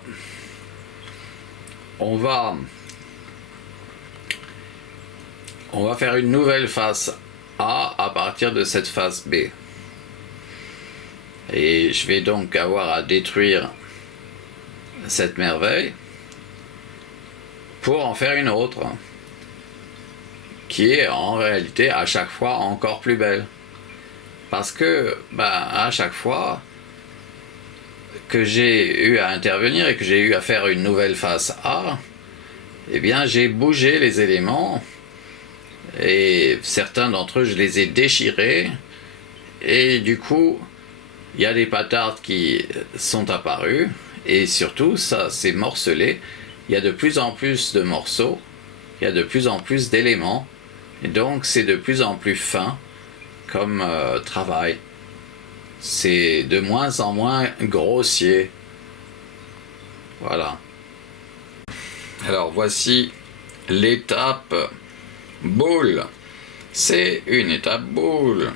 on va faire une nouvelle face A à partir de cette face B. Et je vais donc avoir à détruire cette merveille pour en faire une autre, qui est en réalité à chaque fois encore plus belle. Parce que, à chaque fois que j'ai eu à intervenir et que j'ai eu à faire une nouvelle face A, eh bien j'ai bougé les éléments, et certains d'entre eux je les ai déchirés, et du coup il y a des patardes qui sont apparues, et surtout ça s'est morcelé. Il y a de plus en plus de morceaux, il y a de plus en plus d'éléments, et donc c'est de plus en plus fin comme travail. C'est de moins en moins grossier. Voilà. Alors voici l'étape boule. C'est une étape boule.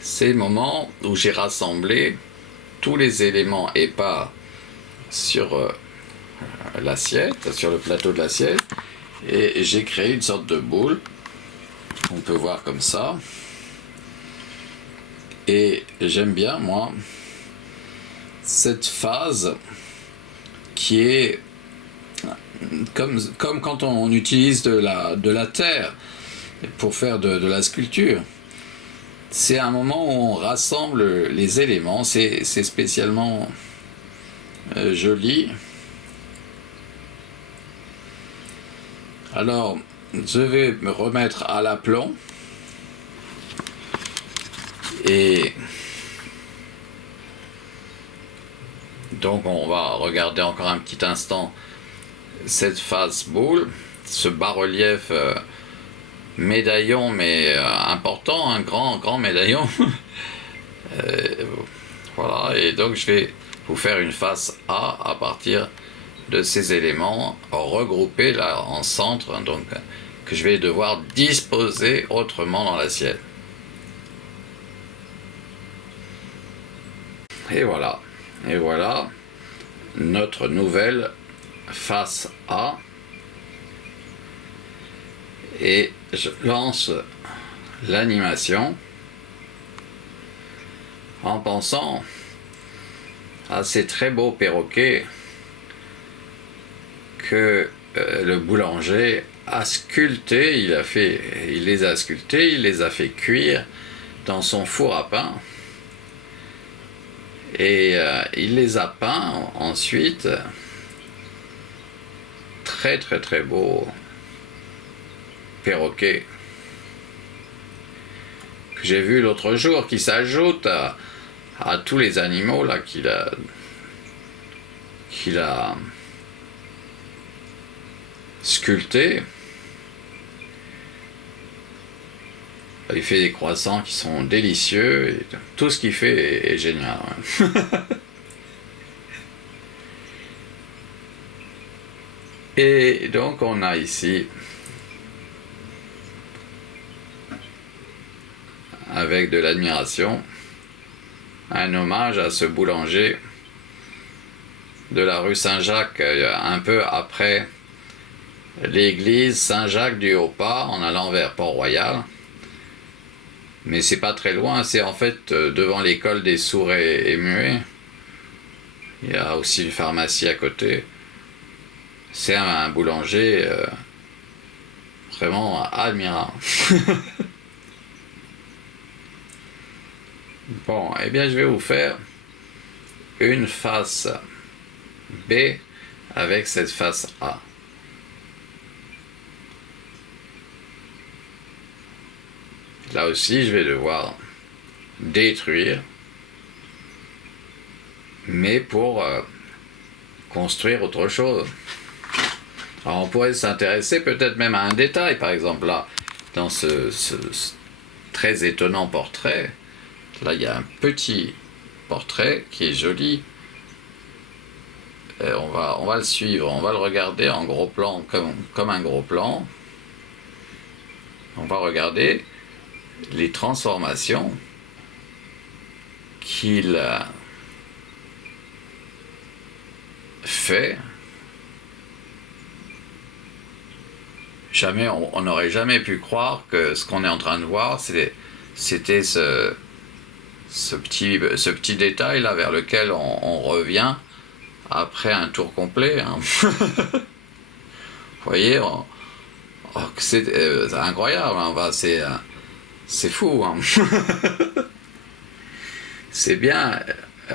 C'est le moment où j'ai rassemblé tous les éléments épars sur l'assiette, sur le plateau de l'assiette, et j'ai créé une sorte de boule qu'on peut voir comme ça. Et j'aime bien, moi, cette phase qui est comme quand on utilise de la terre pour faire de la sculpture. C'est un moment où on rassemble les éléments, c'est spécialement joli. Alors, je vais me remettre à l'aplomb. Et donc on va regarder encore un petit instant cette face boule, ce bas-relief médaillon, mais important, un grand médaillon. Voilà, et donc je vais vous faire une face A à partir de ces éléments regroupés là en centre, donc que je vais devoir disposer autrement dans l'assiette. Et voilà notre nouvelle face A. Et je lance l'animation en pensant à ces très beaux perroquets que le boulanger a sculptés. Il les a sculptés, il les a fait cuire dans son four à pain. Et il les a peints ensuite, très beaux perroquets que j'ai vu l'autre jour, qui s'ajoutent à tous les animaux là qu'il a sculptés. Il fait des croissants qui sont délicieux, et tout ce qu'il fait est génial. Et donc on a ici, avec de l'admiration, un hommage à ce boulanger de la rue Saint-Jacques, un peu après l'église Saint-Jacques du Haut-Pas, en allant vers Port-Royal. Mais c'est pas très loin, c'est en fait devant l'école des sourds et muets. Il y a aussi une pharmacie à côté. C'est un boulanger vraiment admirable. Bon, eh bien je vais vous faire une face B avec cette face A. Là aussi, je vais devoir détruire, mais pour construire autre chose. Alors on pourrait s'intéresser peut-être même à un détail, par exemple là, dans ce très étonnant portrait, là il y a un petit portrait qui est joli. Et on va le suivre, on va le regarder en gros plan, comme un gros plan. On va regarder les transformations qu'il fait. Jamais, on n'aurait jamais pu croire que ce qu'on est en train de voir, c'était ce petit détail là vers lequel on revient après un tour complet. Hein. Vous voyez, c'est incroyable. Hein. C'est fou. Hein. C'est bien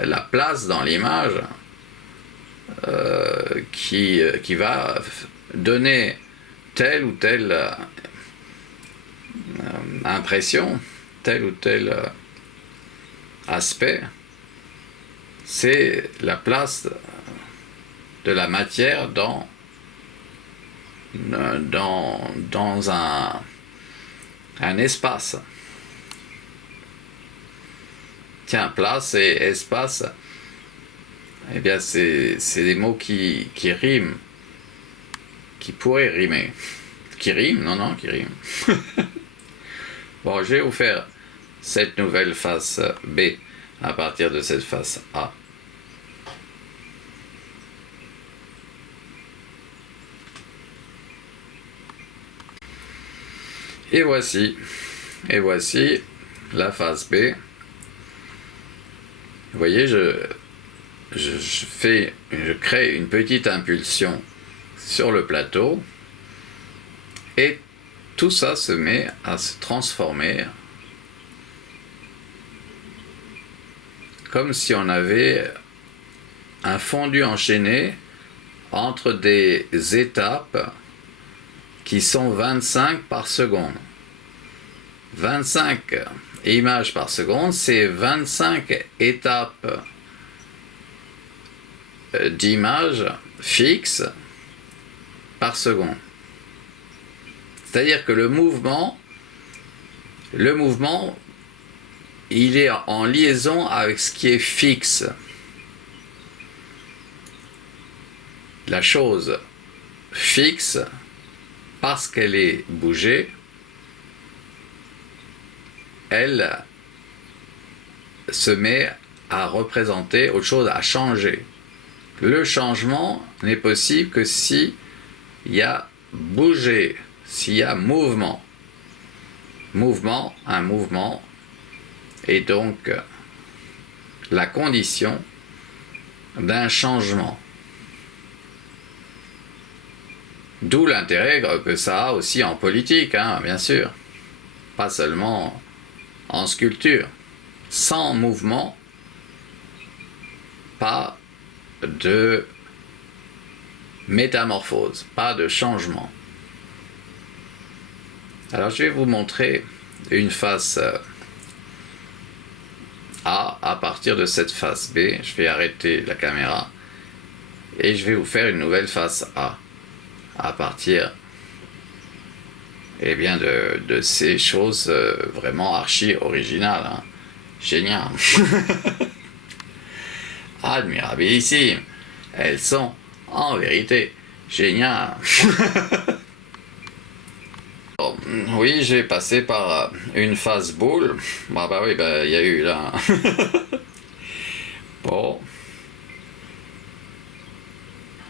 la place dans l'image qui va donner telle ou telle impression, tel ou tel aspect. C'est la place de la matière dans un espace. Tiens, place et espace, eh bien c'est des mots qui riment, qui pourraient rimer. Qui riment? Non, qui riment. Bon, je vais vous faire cette nouvelle face B à partir de cette face A. Et voici la face B. Vous voyez, je crée une petite impulsion sur le plateau et tout ça se met à se transformer comme si on avait un fondu enchaîné entre des étapes qui sont 25 par seconde. 25 images par seconde, c'est 25 étapes d'images fixes par seconde. C'est-à-dire que le mouvement, il est en liaison avec ce qui est fixe. La chose fixe, parce qu'elle est bougée, elle se met à représenter autre chose, à changer. Le changement n'est possible que s'il y a bougé, s'il y a mouvement. Un mouvement est donc la condition d'un changement. D'où l'intérêt que ça a aussi en politique, hein, bien sûr. Pas seulement en sculpture. Sans mouvement, pas de métamorphose, pas de changement. Alors je vais vous montrer une face A à partir de cette face B. Je vais arrêter la caméra et je vais vous faire une nouvelle face A à partir bien, de ces choses vraiment archi originales. Hein. Génial. Admirabilissime. Elles sont en vérité géniales. Oui, j'ai passé par une phase boule. Bah oui, il y a eu là. Bon.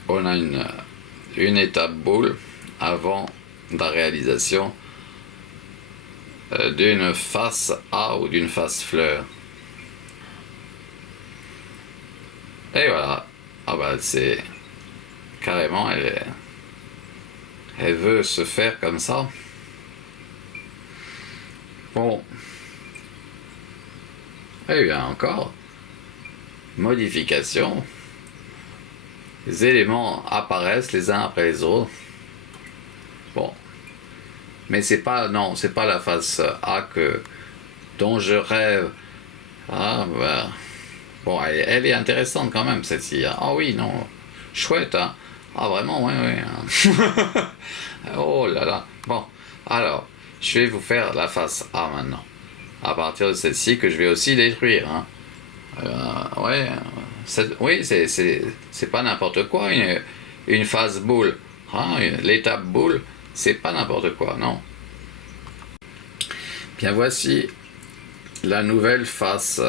On a une étape boule avant la réalisation d'une face A ou d'une face fleur. Et voilà. Ah bah c'est carrément, elle veut se faire comme ça. Bon, et bien encore, modification. Les éléments apparaissent les uns après les autres. Bon, mais c'est pas, non, c'est pas la face A dont je rêve. Ah bah, bon, elle est intéressante quand même celle-ci. Ah oui, non, chouette, hein. Ah vraiment, oui, oui. Hein. Oh là là. Bon, alors, je vais vous faire la face A maintenant. À partir de celle-ci que je vais aussi détruire. Hein. Ouais, oui, c'est pas n'importe quoi, une phase boule. Hein, l'étape boule, c'est pas n'importe quoi, non. Bien, voici la nouvelle face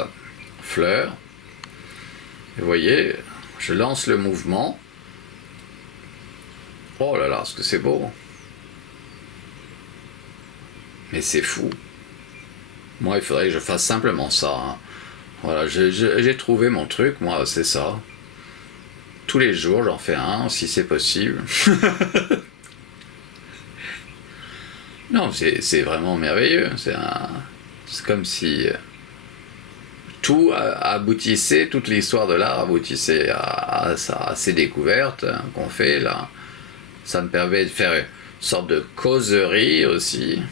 fleur. Vous voyez, je lance le mouvement. Oh là là, ce que c'est beau. Mais c'est fou. Moi, il faudrait que je fasse simplement ça. Hein. Voilà, j'ai trouvé mon truc, moi, c'est ça. Tous les jours, j'en fais un, si c'est possible. Non, c'est vraiment merveilleux. C'est comme si tout aboutissait, toute l'histoire de l'art aboutissait à ces découvertes qu'on fait là. Ça me permet de faire une sorte de causerie aussi.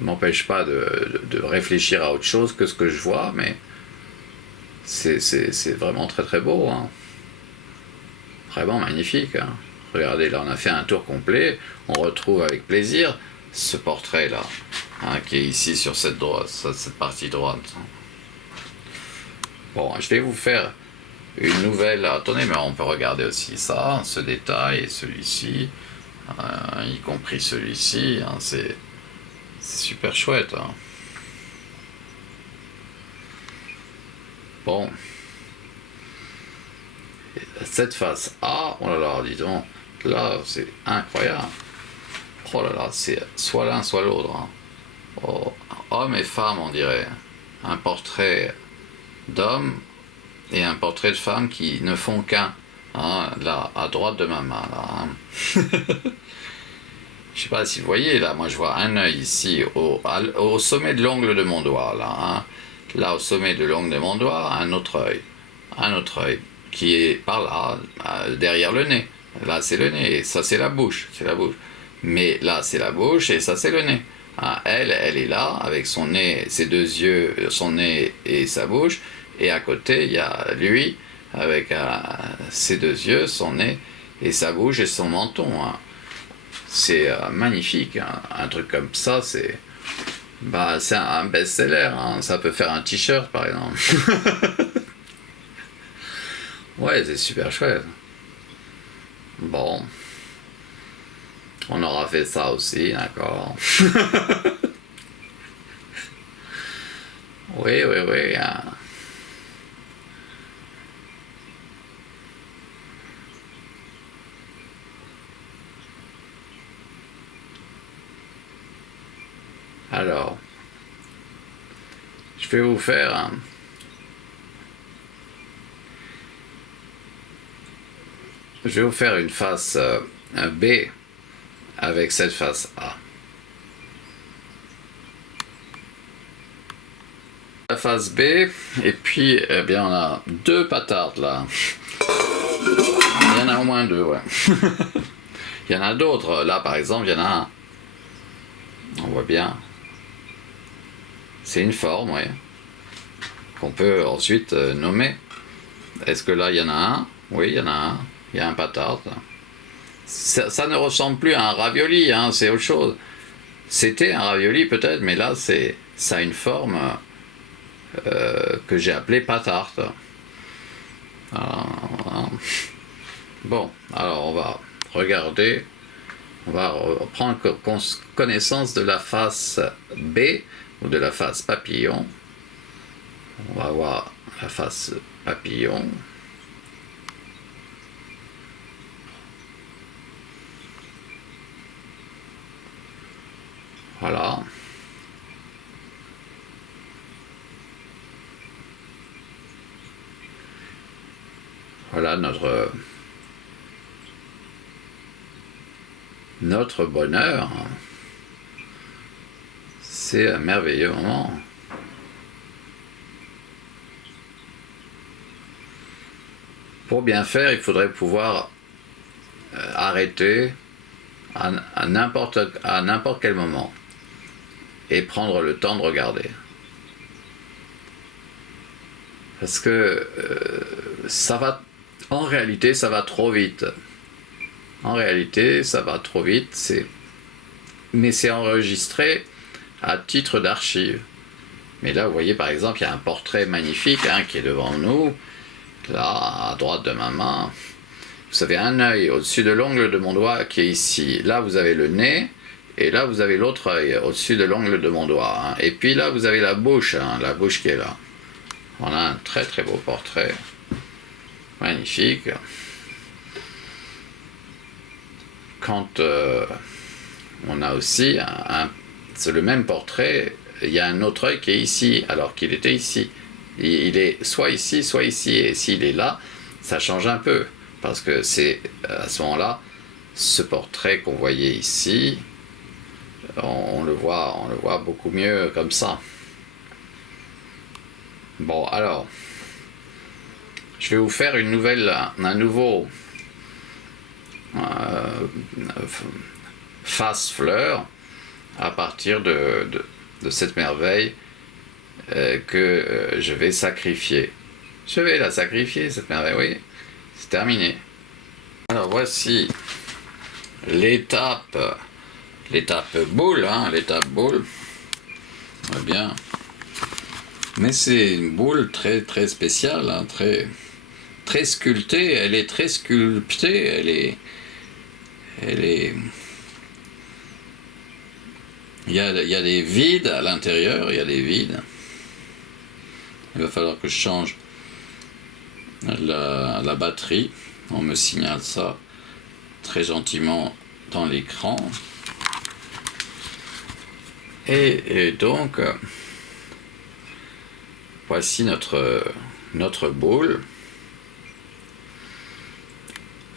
M'empêche pas de réfléchir à autre chose que ce que je vois, mais c'est vraiment très très beau. Hein. Vraiment magnifique. Hein. Regardez, là on a fait un tour complet. On retrouve avec plaisir ce portrait là, hein, qui est ici sur cette partie droite. Bon, je vais vous faire une nouvelle. Attendez, mais on peut regarder aussi ça, ce détail et celui-ci, y compris celui-ci. Hein, c'est super chouette. Hein. Bon. Cette face A, oh là là, dis donc, là, c'est incroyable. Oh là là, c'est soit l'un, soit l'autre. Hein. Oh, homme et femme, on dirait. Un portrait d'homme et un portrait de femme qui ne font qu'un. Hein, là, à droite de ma main. Là, hein. Je sais pas si vous voyez, là, moi je vois un œil ici, au sommet de l'ongle de mon doigt. Là, hein. Là, au sommet de l'ongle de mon doigt, un autre œil. Un autre œil qui est par là, derrière le nez. Là, c'est le nez, et ça, c'est la bouche. C'est la bouche. Mais là, c'est la bouche, et ça, c'est le nez. Hein, elle est là, avec son nez, ses deux yeux, son nez et sa bouche. Et à côté, il y a lui, avec ses deux yeux, son nez et sa bouche et son menton. Hein. C'est magnifique. Hein. Un truc comme ça, c'est un best-seller. Hein. Ça peut faire un t-shirt, par exemple. Ouais, c'est super chouette. Bon. On aura fait ça aussi, d'accord. Oui, oui, oui. Hein. Alors, je vais vous faire une face un B avec cette face A. La face B, et puis eh bien on a deux patardes là. Il y en a au moins deux, ouais. Il y en a d'autres, là par exemple, il y en a un. On voit bien. C'est une forme, oui. Qu'on peut ensuite nommer. Est-ce que là il y en a un? Oui, il y en a un. Il y a un patard. Ça ne ressemble plus à un ravioli, hein, c'est autre chose. C'était un ravioli peut-être, mais là ça a une forme que j'ai appelée patarte. Voilà. Bon, alors on va regarder, on va prendre connaissance de la face B ou de la face papillon. On va voir la face papillon. Voilà. voilà notre bonheur. C'est un merveilleux moment. Pour bien faire, il faudrait pouvoir arrêter à n'importe quel moment et prendre le temps de regarder. Parce que en réalité, ça va trop vite. En réalité, ça va trop vite, mais c'est enregistré à titre d'archive. Mais là, vous voyez, par exemple, il y a un portrait magnifique qui est devant nous, là, à droite de ma main. Vous avez un œil au-dessus de l'ongle de mon doigt qui est ici. Là, vous avez le nez, et là, vous avez l'autre œil au-dessus de l'ongle de mon doigt. Et puis là, vous avez la bouche qui est là. On a un très très beau portrait, magnifique. Quand on a aussi c'est le même portrait, il y a un autre œil qui est ici, alors qu'il était ici. Il est soit ici, et s'il est là, ça change un peu, parce que c'est à ce moment-là, ce portrait qu'on voyait ici, on le voit beaucoup mieux comme ça. Bon, alors, je vais vous faire un nouveau face fleur à partir de cette merveille que je vais sacrifier. Je vais la sacrifier, cette merveille, oui, c'est terminé. Alors voici l'étape boule, l'étape boule. Très bien. Mais c'est une boule très très spéciale, très très sculptée. Elle est très sculptée. Elle est. Il y a des vides à l'intérieur. Il y a des vides. Il va falloir que je change la batterie. On me signale ça très gentiment dans l'écran. Et donc. Voici notre boule.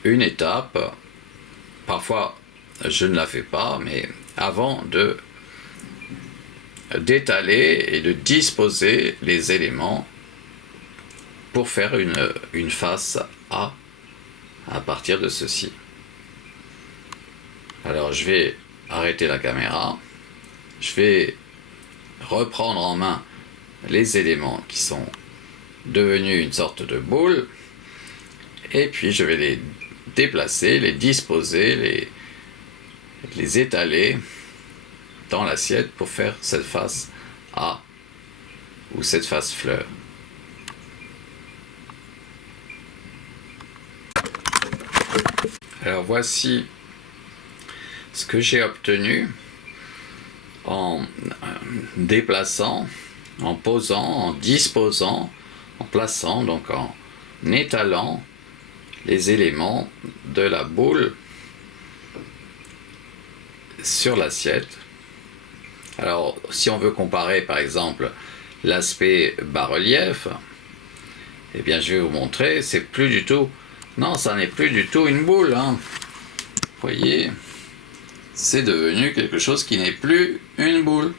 Une étape, parfois je ne la fais pas, mais avant d'étaler et de disposer les éléments pour faire une face A à partir de ceci. Alors je vais arrêter la caméra, je vais reprendre en main les éléments qui sont devenus une sorte de boule, et puis je vais les déplacer, les disposer, les étaler dans l'assiette pour faire cette face A ou cette face fleur. Alors voici ce que j'ai obtenu en déplaçant, en posant, en disposant, en plaçant, donc en étalant les éléments de la boule sur l'assiette. Alors, si on veut comparer par exemple l'aspect bas-relief, eh bien je vais vous montrer, c'est plus du tout, non, ça n'est plus du tout une boule, Vous voyez, c'est devenu quelque chose qui n'est plus une boule.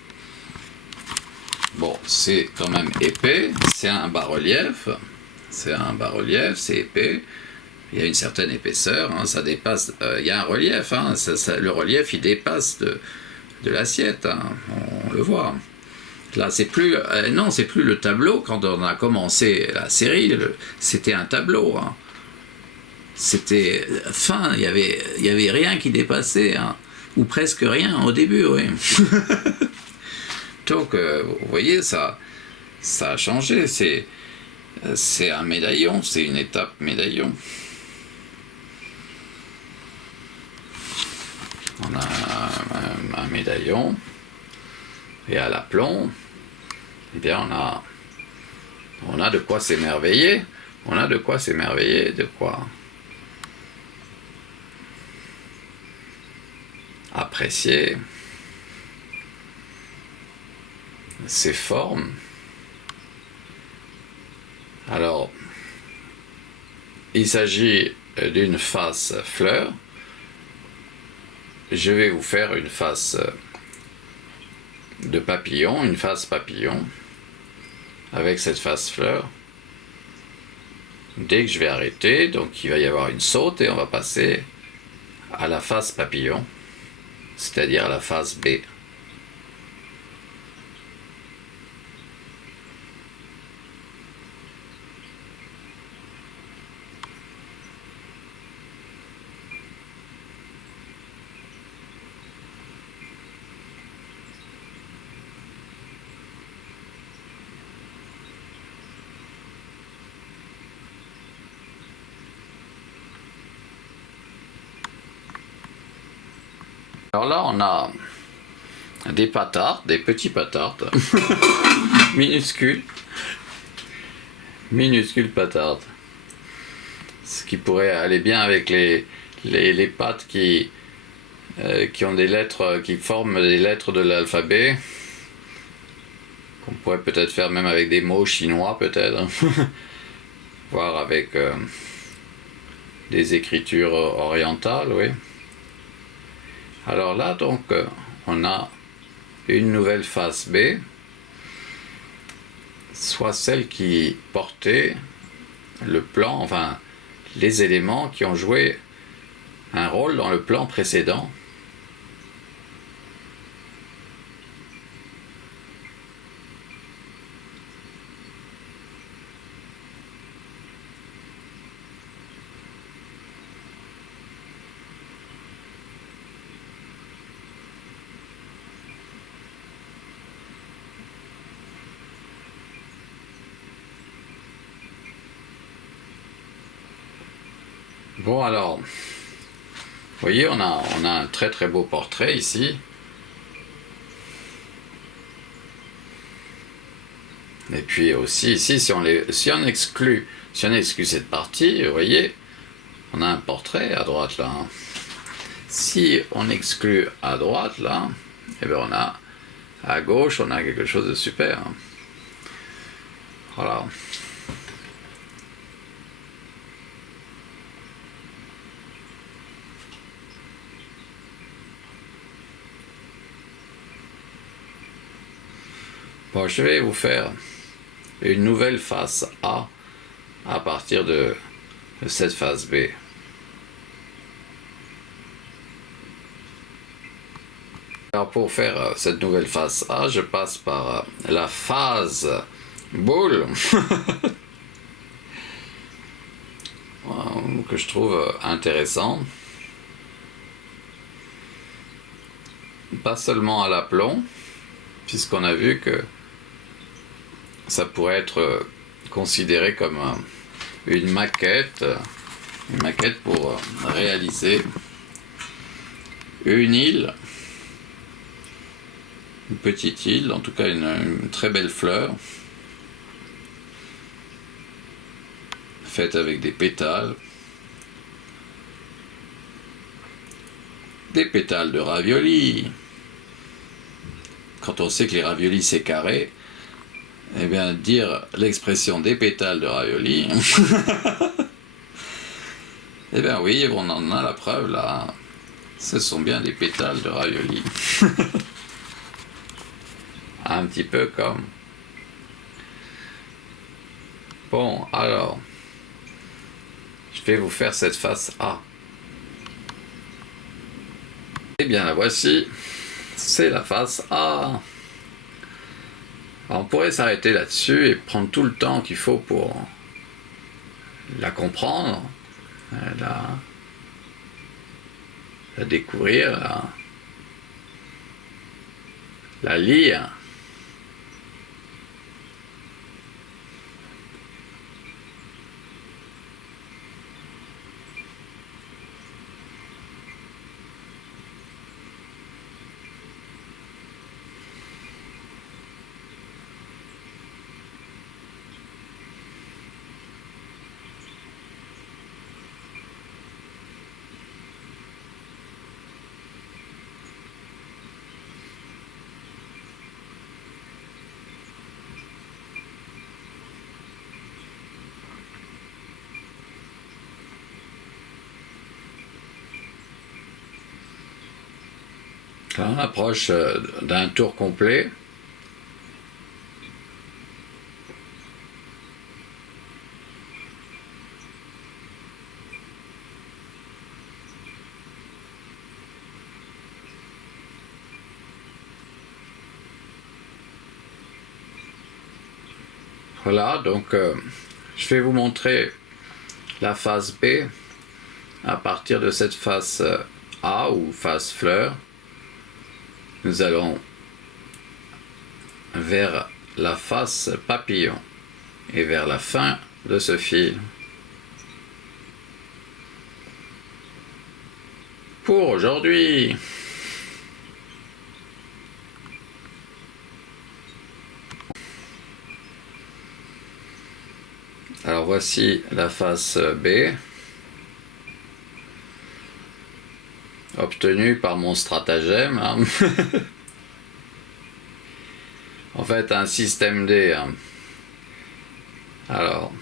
Bon, c'est quand même épais, c'est un bas-relief, c'est épais, il y a une certaine épaisseur, ça dépasse, il y a un relief, le relief il dépasse de l'assiette, on le voit. Là, c'est plus, non, c'est plus le tableau. Quand on a commencé la série, c'était un tableau. C'était fin, il y avait rien qui dépassait, ou presque rien au début, oui. Donc, vous voyez, ça a changé. C'est un médaillon, c'est une étape médaillon. On a un médaillon, et à l'aplomb, eh bien on a de quoi s'émerveiller. On a de quoi s'émerveiller, de quoi apprécier ces formes. Alors, il s'agit d'une face fleur. Je vais vous faire une face de papillon, une face papillon, avec cette face fleur. Dès que je vais arrêter, donc il va y avoir une saute et on va passer à la face papillon, c'est-à-dire à la face B. Alors là, on a des patards, des petits patards, minuscules, minuscules patards. Ce qui pourrait aller bien avec les pattes qui ont des lettres, qui forment des lettres de l'alphabet. Qu'on pourrait peut-être faire même avec des mots chinois, peut-être. Voire avec des écritures orientales, oui. Alors là, donc, on a une nouvelle face B, soit celle qui portait le plan, enfin, les éléments qui ont joué un rôle dans le plan précédent. Bon alors, vous voyez, on a un très très beau portrait ici. Et puis aussi ici, si on exclut cette partie, vous voyez, on a un portrait à droite là. Si on exclut à droite là, eh bien on a à gauche, on a quelque chose de super. Voilà. Bon, je vais vous faire une nouvelle face A à partir de cette face B. Alors pour faire cette nouvelle face A, je passe par la phase boule que je trouve intéressant. Pas seulement à l'aplomb, puisqu'on a vu que ça pourrait être considéré comme une maquette pour réaliser une île, une petite île, en tout cas une très belle fleur, faite avec des pétales de ravioli. Quand on sait que les raviolis c'est carré, eh bien dire l'expression des pétales de ravioli, eh bien oui, on en a la preuve là. Ce sont bien des pétales de ravioli. Un petit peu comme... Bon, alors, je vais vous faire cette face A. Eh bien la voici, c'est la face A. Alors, on pourrait s'arrêter là-dessus et prendre tout le temps qu'il faut pour la comprendre, la découvrir, la lire. On approche d'un tour complet. Voilà, donc je vais vous montrer la face B à partir de cette face A ou face fleur. Nous allons vers la face papillon et vers la fin de ce fil. Pour aujourd'hui. Alors voici la face B, obtenue par mon stratagème. Hein. En fait, un système D. Hein. Alors,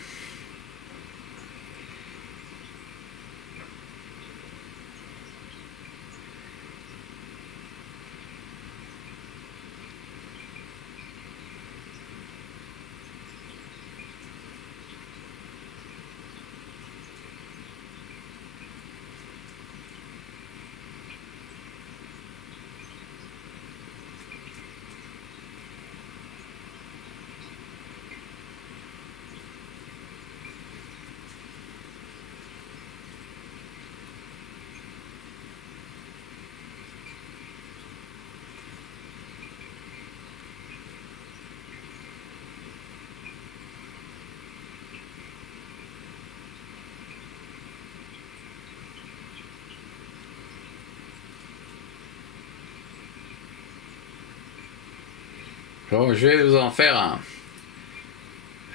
bon, je vais vous en faire un.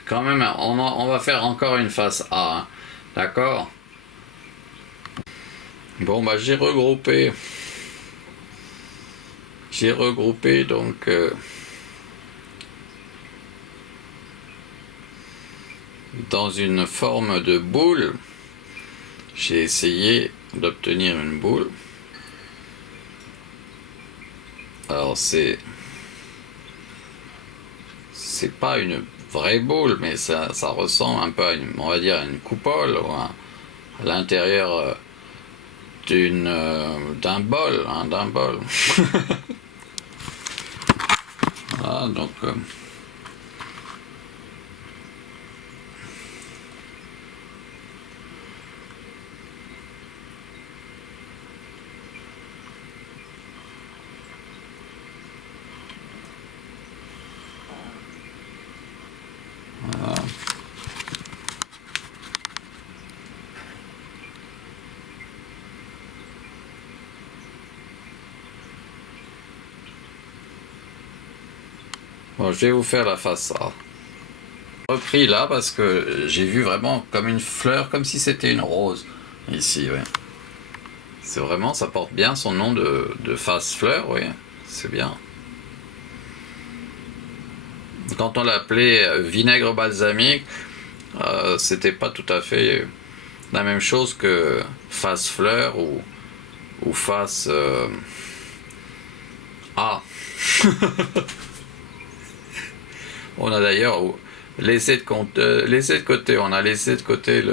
Quand même, on va faire encore une face A. Hein. D'accord? Bon, bah j'ai regroupé. J'ai regroupé donc dans une forme de boule. J'ai essayé d'obtenir une boule. Alors c'est pas une vraie boule, mais ça ressemble un peu à on va dire une coupole ou à l'intérieur d'un bol, hein, d'un bol. Voilà, donc voilà. Bon, je vais vous faire la face A. Repris là parce que j'ai vu vraiment comme une fleur, comme si c'était une rose ici, oui. C'est vraiment, ça porte bien son nom de face fleur, oui, c'est bien. Quand on l'appelait vinaigre balsamique, c'était pas tout à fait la même chose que face fleur ou face A. On a d'ailleurs laissé de côté, on a laissé de côté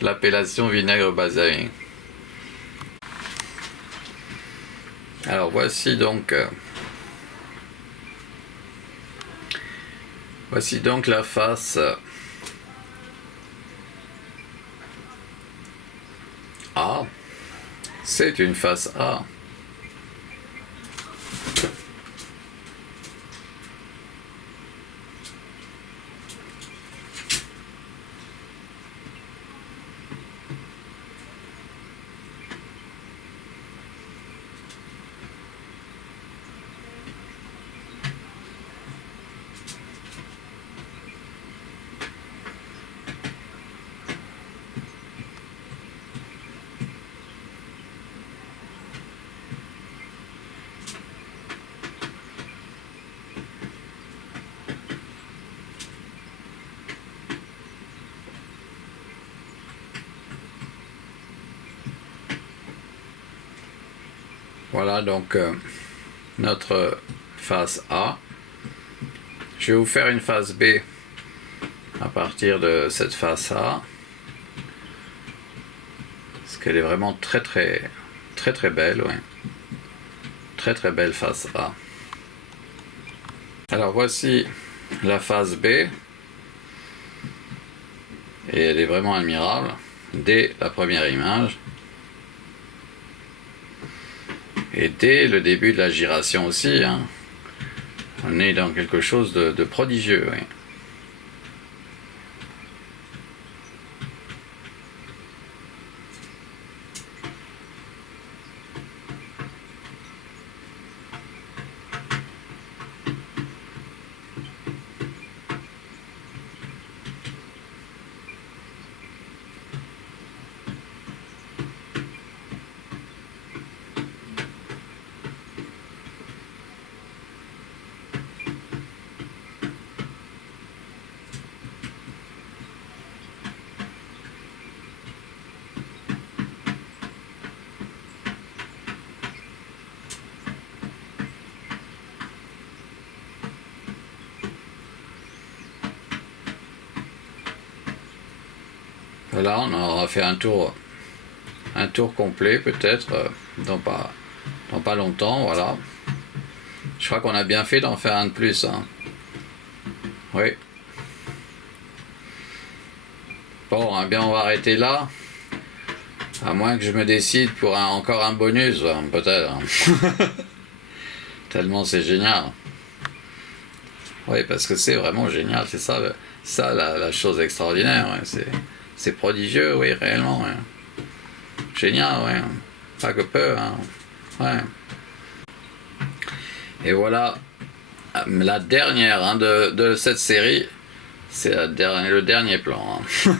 l'appellation vinaigre balsamique. Alors voici donc la face A. C'est une face A. Voilà donc notre face A. Je vais vous faire une face B à partir de cette face A. Parce qu'elle est vraiment très belle, ouais. Très belle face A. Alors voici la face B. Et elle est vraiment admirable dès la première image. Et dès le début de la giration aussi, hein. On est dans quelque chose de prodigieux, oui. Voilà, on aura fait un tour complet peut-être dans pas longtemps, voilà. Je crois qu'on a bien fait d'en faire un de plus, hein. Oui. Bon, eh bien on va arrêter là. À moins que je me décide pour encore un bonus, peut-être. Tellement c'est génial. Oui, parce que c'est vraiment génial, c'est ça la chose extraordinaire, ouais. C'est prodigieux, oui, réellement, ouais. Génial, ouais. Pas que peu, hein. Ouais. Et voilà la dernière, hein, de cette série. C'est le dernier plan, hein.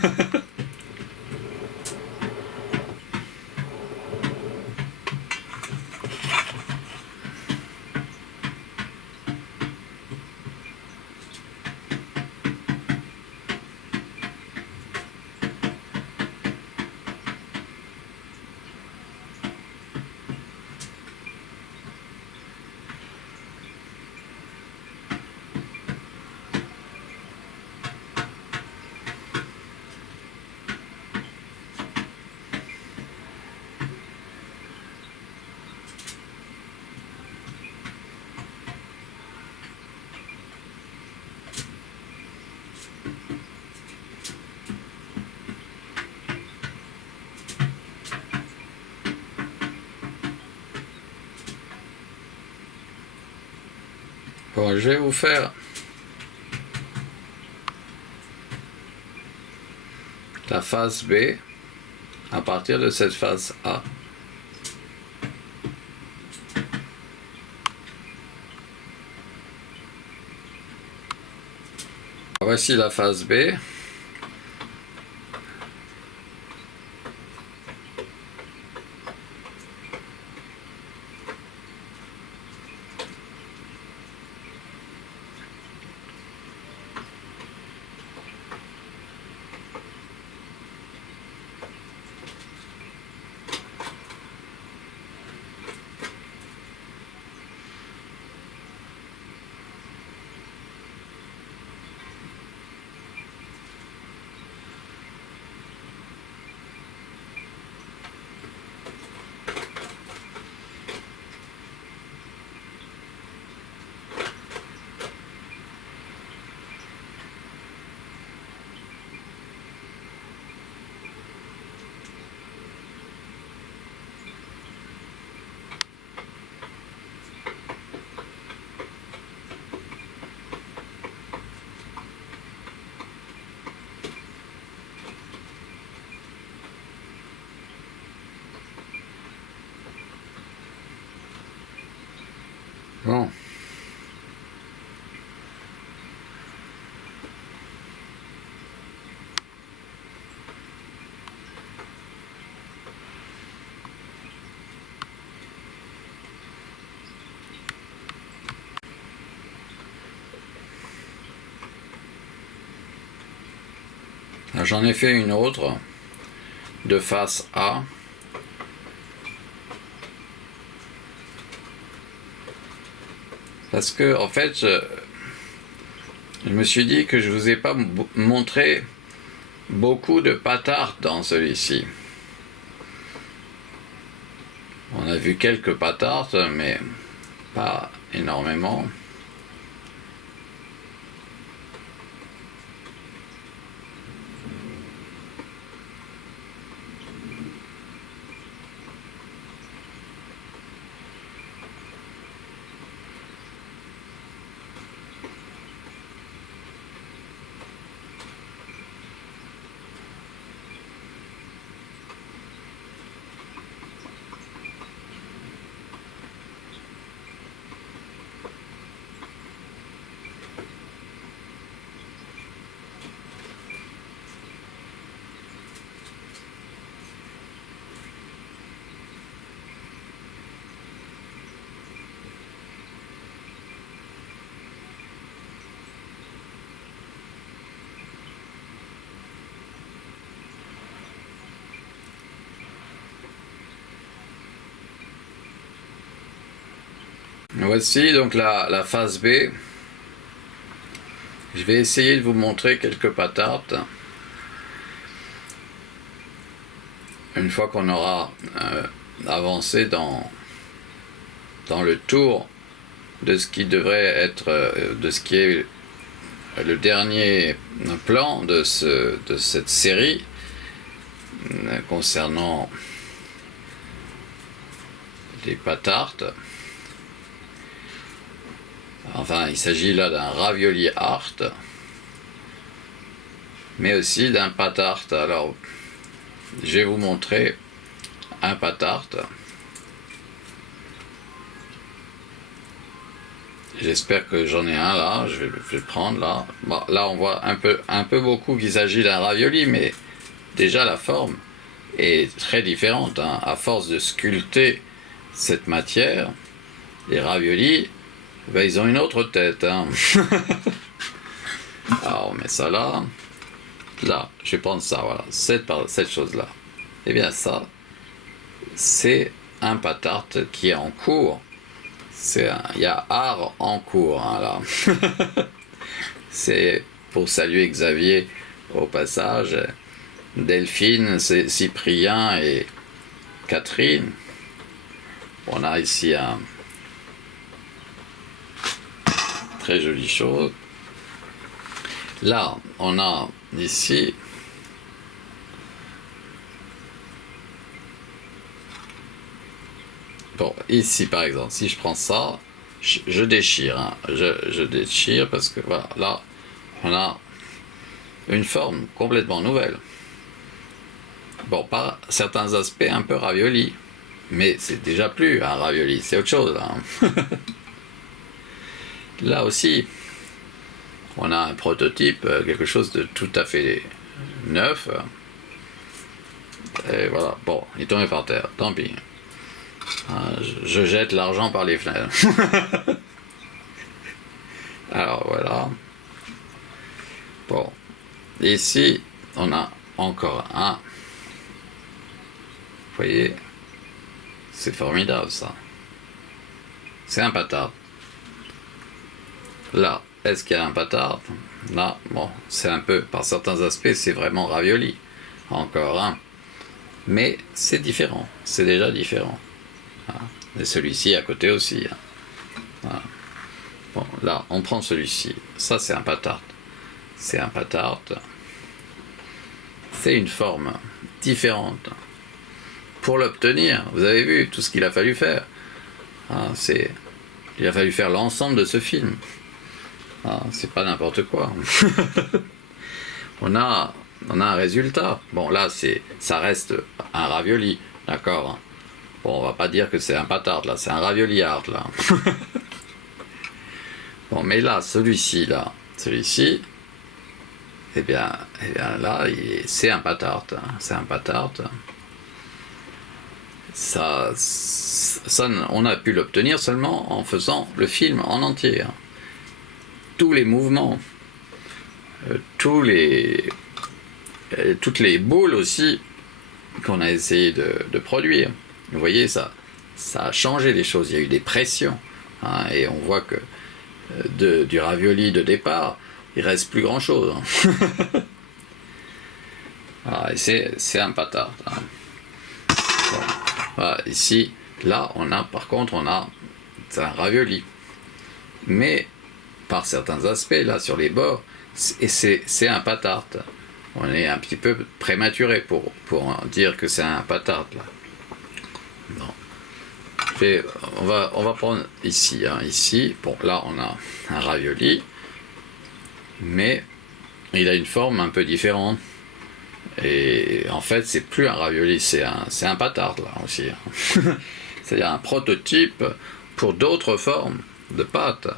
Bon, je vais vous faire la face B à partir de cette face A. Voici la face B. Bon. J'en ai fait une autre de face A. Parce que, en fait, je me suis dit que je vous ai pas montré beaucoup de pâte-tarte dans celui-ci. On a vu quelques pâte-tarte, mais pas énormément. Voici donc la phase B. Je vais essayer de vous montrer quelques pâte-tarte. Une fois qu'on aura avancé dans le tour de ce qui devrait être, de ce qui est le dernier plan de cette série concernant les pâte-tarte. Enfin, il s'agit là d'un ravioli art, mais aussi d'un pâte-tarte. Alors, je vais vous montrer un pâte-tarte. J'espère que j'en ai un là, je vais le prendre là. Bon, là, on voit un peu beaucoup qu'il s'agit d'un ravioli, mais déjà la forme est très différente. Hein. À force de sculpter cette matière, les raviolis, ben, ils ont une autre tête. Hein. Alors, on met ça là. Là, je vais prendre ça, voilà, cette chose-là. Eh bien, ça, c'est un pâte-tarte qui est en cours. Il y a art en cours, hein, là. C'est pour saluer Xavier au passage, Delphine, Cyprien et Catherine. On a ici un très jolie chose. Là, on a ici bon, ici par exemple, si je prends ça, je déchire, hein. Je déchire parce que voilà, là, on a une forme complètement nouvelle. Bon, par certains aspects un peu ravioli, mais c'est déjà plus un ravioli, c'est autre chose. Hein. Là aussi, on a un prototype, quelque chose de tout à fait neuf. Et voilà, bon, il est tombé par terre, tant pis. Je jette l'argent par les fenêtres. Alors voilà. Bon, ici, on a encore un. Vous voyez, c'est formidable ça. C'est un pâte-tarte. Là, est-ce qu'il y a un pâte-tarte? Là, bon, c'est un peu, par certains aspects, c'est vraiment ravioli. Encore un. Mais c'est différent, c'est déjà différent. Voilà. Et celui-ci à côté aussi. Hein. Voilà. Bon, là, on prend celui-ci. Ça, c'est un pâte-tarte. C'est un pâte-tarte. C'est une forme différente. Pour l'obtenir, vous avez vu tout ce qu'il a fallu faire. Hein, il a fallu faire l'ensemble de ce film. Ah, c'est pas n'importe quoi. on a un résultat. Bon, là, ça reste un ravioli, d'accord. Hein. Bon, on va pas dire que c'est un pâte-tarte, là, c'est un ravioli art, là. Bon, mais là, celui-ci, eh bien là, c'est un pâte-tarte. Hein. C'est un pâte-tarte. Ça, on a pu l'obtenir seulement en faisant le film en entier. Hein. Tous les mouvements, toutes les boules aussi qu'on a essayé de produire. Vous voyez, ça a changé les choses. Il y a eu des pressions, hein, et on voit que du ravioli de départ, il reste plus grand chose. Voilà, et c'est un patard. Hein. Bon. Voilà, ici, là, par contre, c'est un ravioli. Mais, par certains aspects, là, sur les bords, c'est un patard. On est un petit peu prématuré pour dire que c'est un patard, là. Bon. On va prendre ici, hein, ici. Bon, là, on a un ravioli, mais il a une forme un peu différente. Et en fait, c'est plus un ravioli, c'est un patard, là, aussi. Hein. C'est-à-dire un prototype pour d'autres formes de pâtes.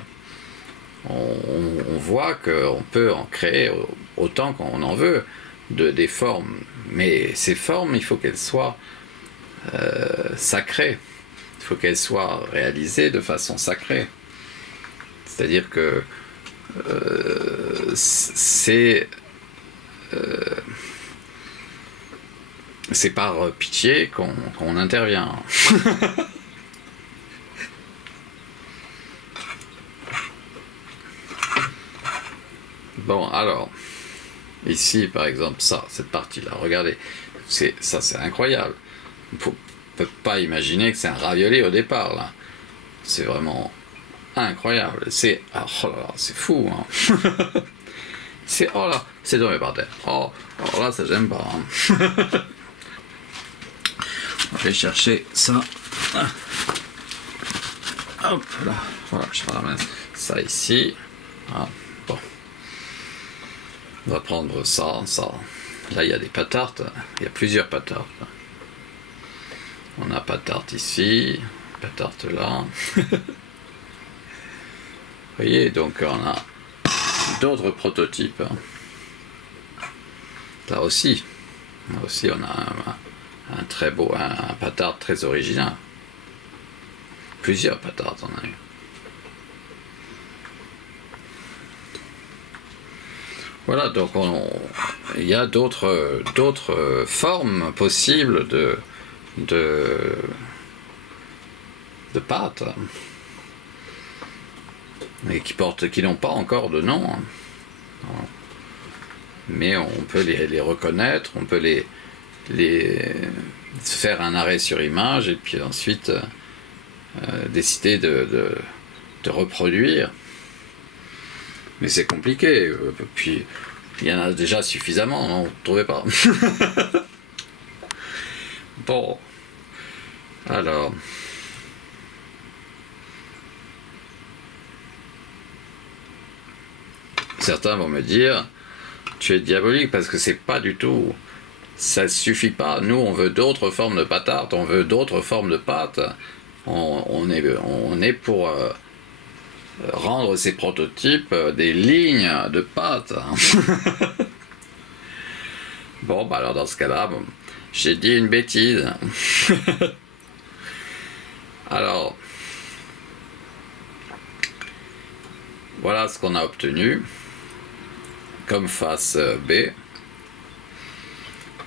On voit qu'on peut en créer autant qu'on en veut des formes, mais ces formes, il faut qu'elles soient sacrées, il faut qu'elles soient réalisées de façon sacrée. C'est-à-dire que c'est par pitié qu'on intervient. Bon, alors, ici, par exemple, cette partie-là, regardez, c'est incroyable. On ne peut pas imaginer que c'est un ravioli au départ, là. C'est vraiment incroyable. Oh là là, c'est fou, hein. Oh là, c'est tombé par terre. Oh, alors là, ça j'aime pas. Hein. On va chercher ça. Hop là, voilà, je ramène ça ici. Ah, bon. On va prendre ça. Là, il y a des pâtards. Il y a plusieurs pâtards. On a pâtard ici, pâtard là. Vous voyez, donc on a d'autres prototypes. Là aussi, on a un très beau, un pâtard très original. Plusieurs pâtards, on a eu. Voilà, donc il y a d'autres formes possibles de pâtes, et qui n'ont pas encore de nom. Mais on peut les reconnaître, on peut les faire un arrêt sur image et puis ensuite décider de reproduire. Mais c'est compliqué, puis il y en a déjà suffisamment, non, vous ne trouvez pas? Bon, alors, certains vont me dire, tu es diabolique parce que c'est pas du tout, ça suffit pas, nous on veut d'autres formes de patates, on veut d'autres formes de pâtes, on est pour rendre ces prototypes des lignes de pâtes. Bon, bah alors dans ce cas-là, j'ai dit une bêtise. Alors, voilà ce qu'on a obtenu comme face B.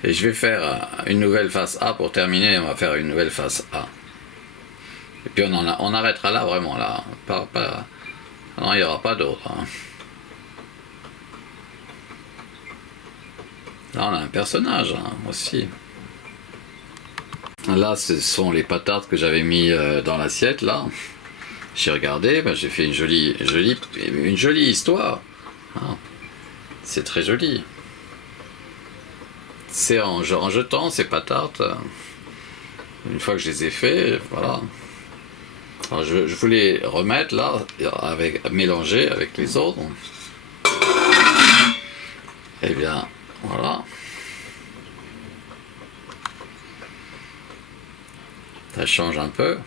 Et je vais faire une nouvelle face A pour terminer, on va faire une nouvelle face A. Et puis on arrêtera là, vraiment, là. Non, il n'y aura pas d'autre. Hein. Là, on a un personnage, hein, aussi. Là, ce sont les patates que j'avais mis dans l'assiette, là. J'ai regardé, ben, j'ai fait une jolie histoire. Hein. C'est très joli. C'est en jetant ces patates, une fois que je les ai fait, voilà. Alors je voulais remettre là, mélanger avec les autres. Et bien, voilà. Ça change un peu,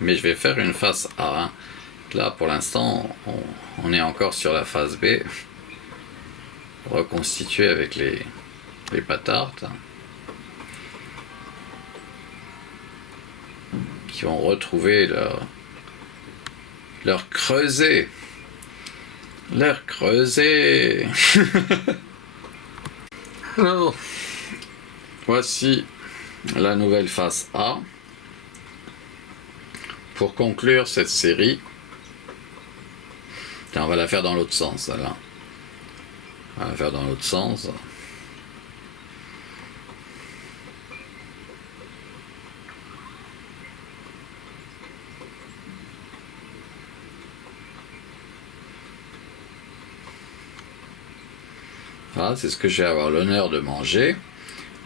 mais je vais faire une face A. Hein. Là, pour l'instant, on est encore sur la face B. Reconstituer avec les patates. Qui vont retrouver leur creuset. Leur creuset. Alors, voici la nouvelle face A. Pour conclure cette série, Tiens, on va la faire dans l'autre sens, celle-là. On va la faire dans l'autre sens. Voilà, c'est ce que je vais avoir l'honneur de manger.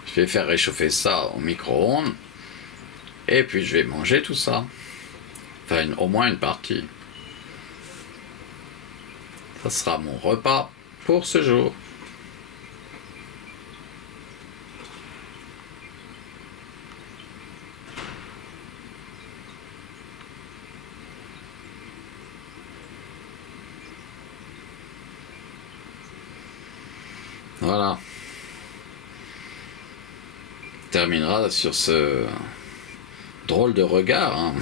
Je vais faire réchauffer ça au micro-ondes. Et puis je vais manger tout ça. Enfin, au moins une partie. Ça sera mon repas pour ce jour. Voilà. On terminera sur ce drôle de regard. Hein.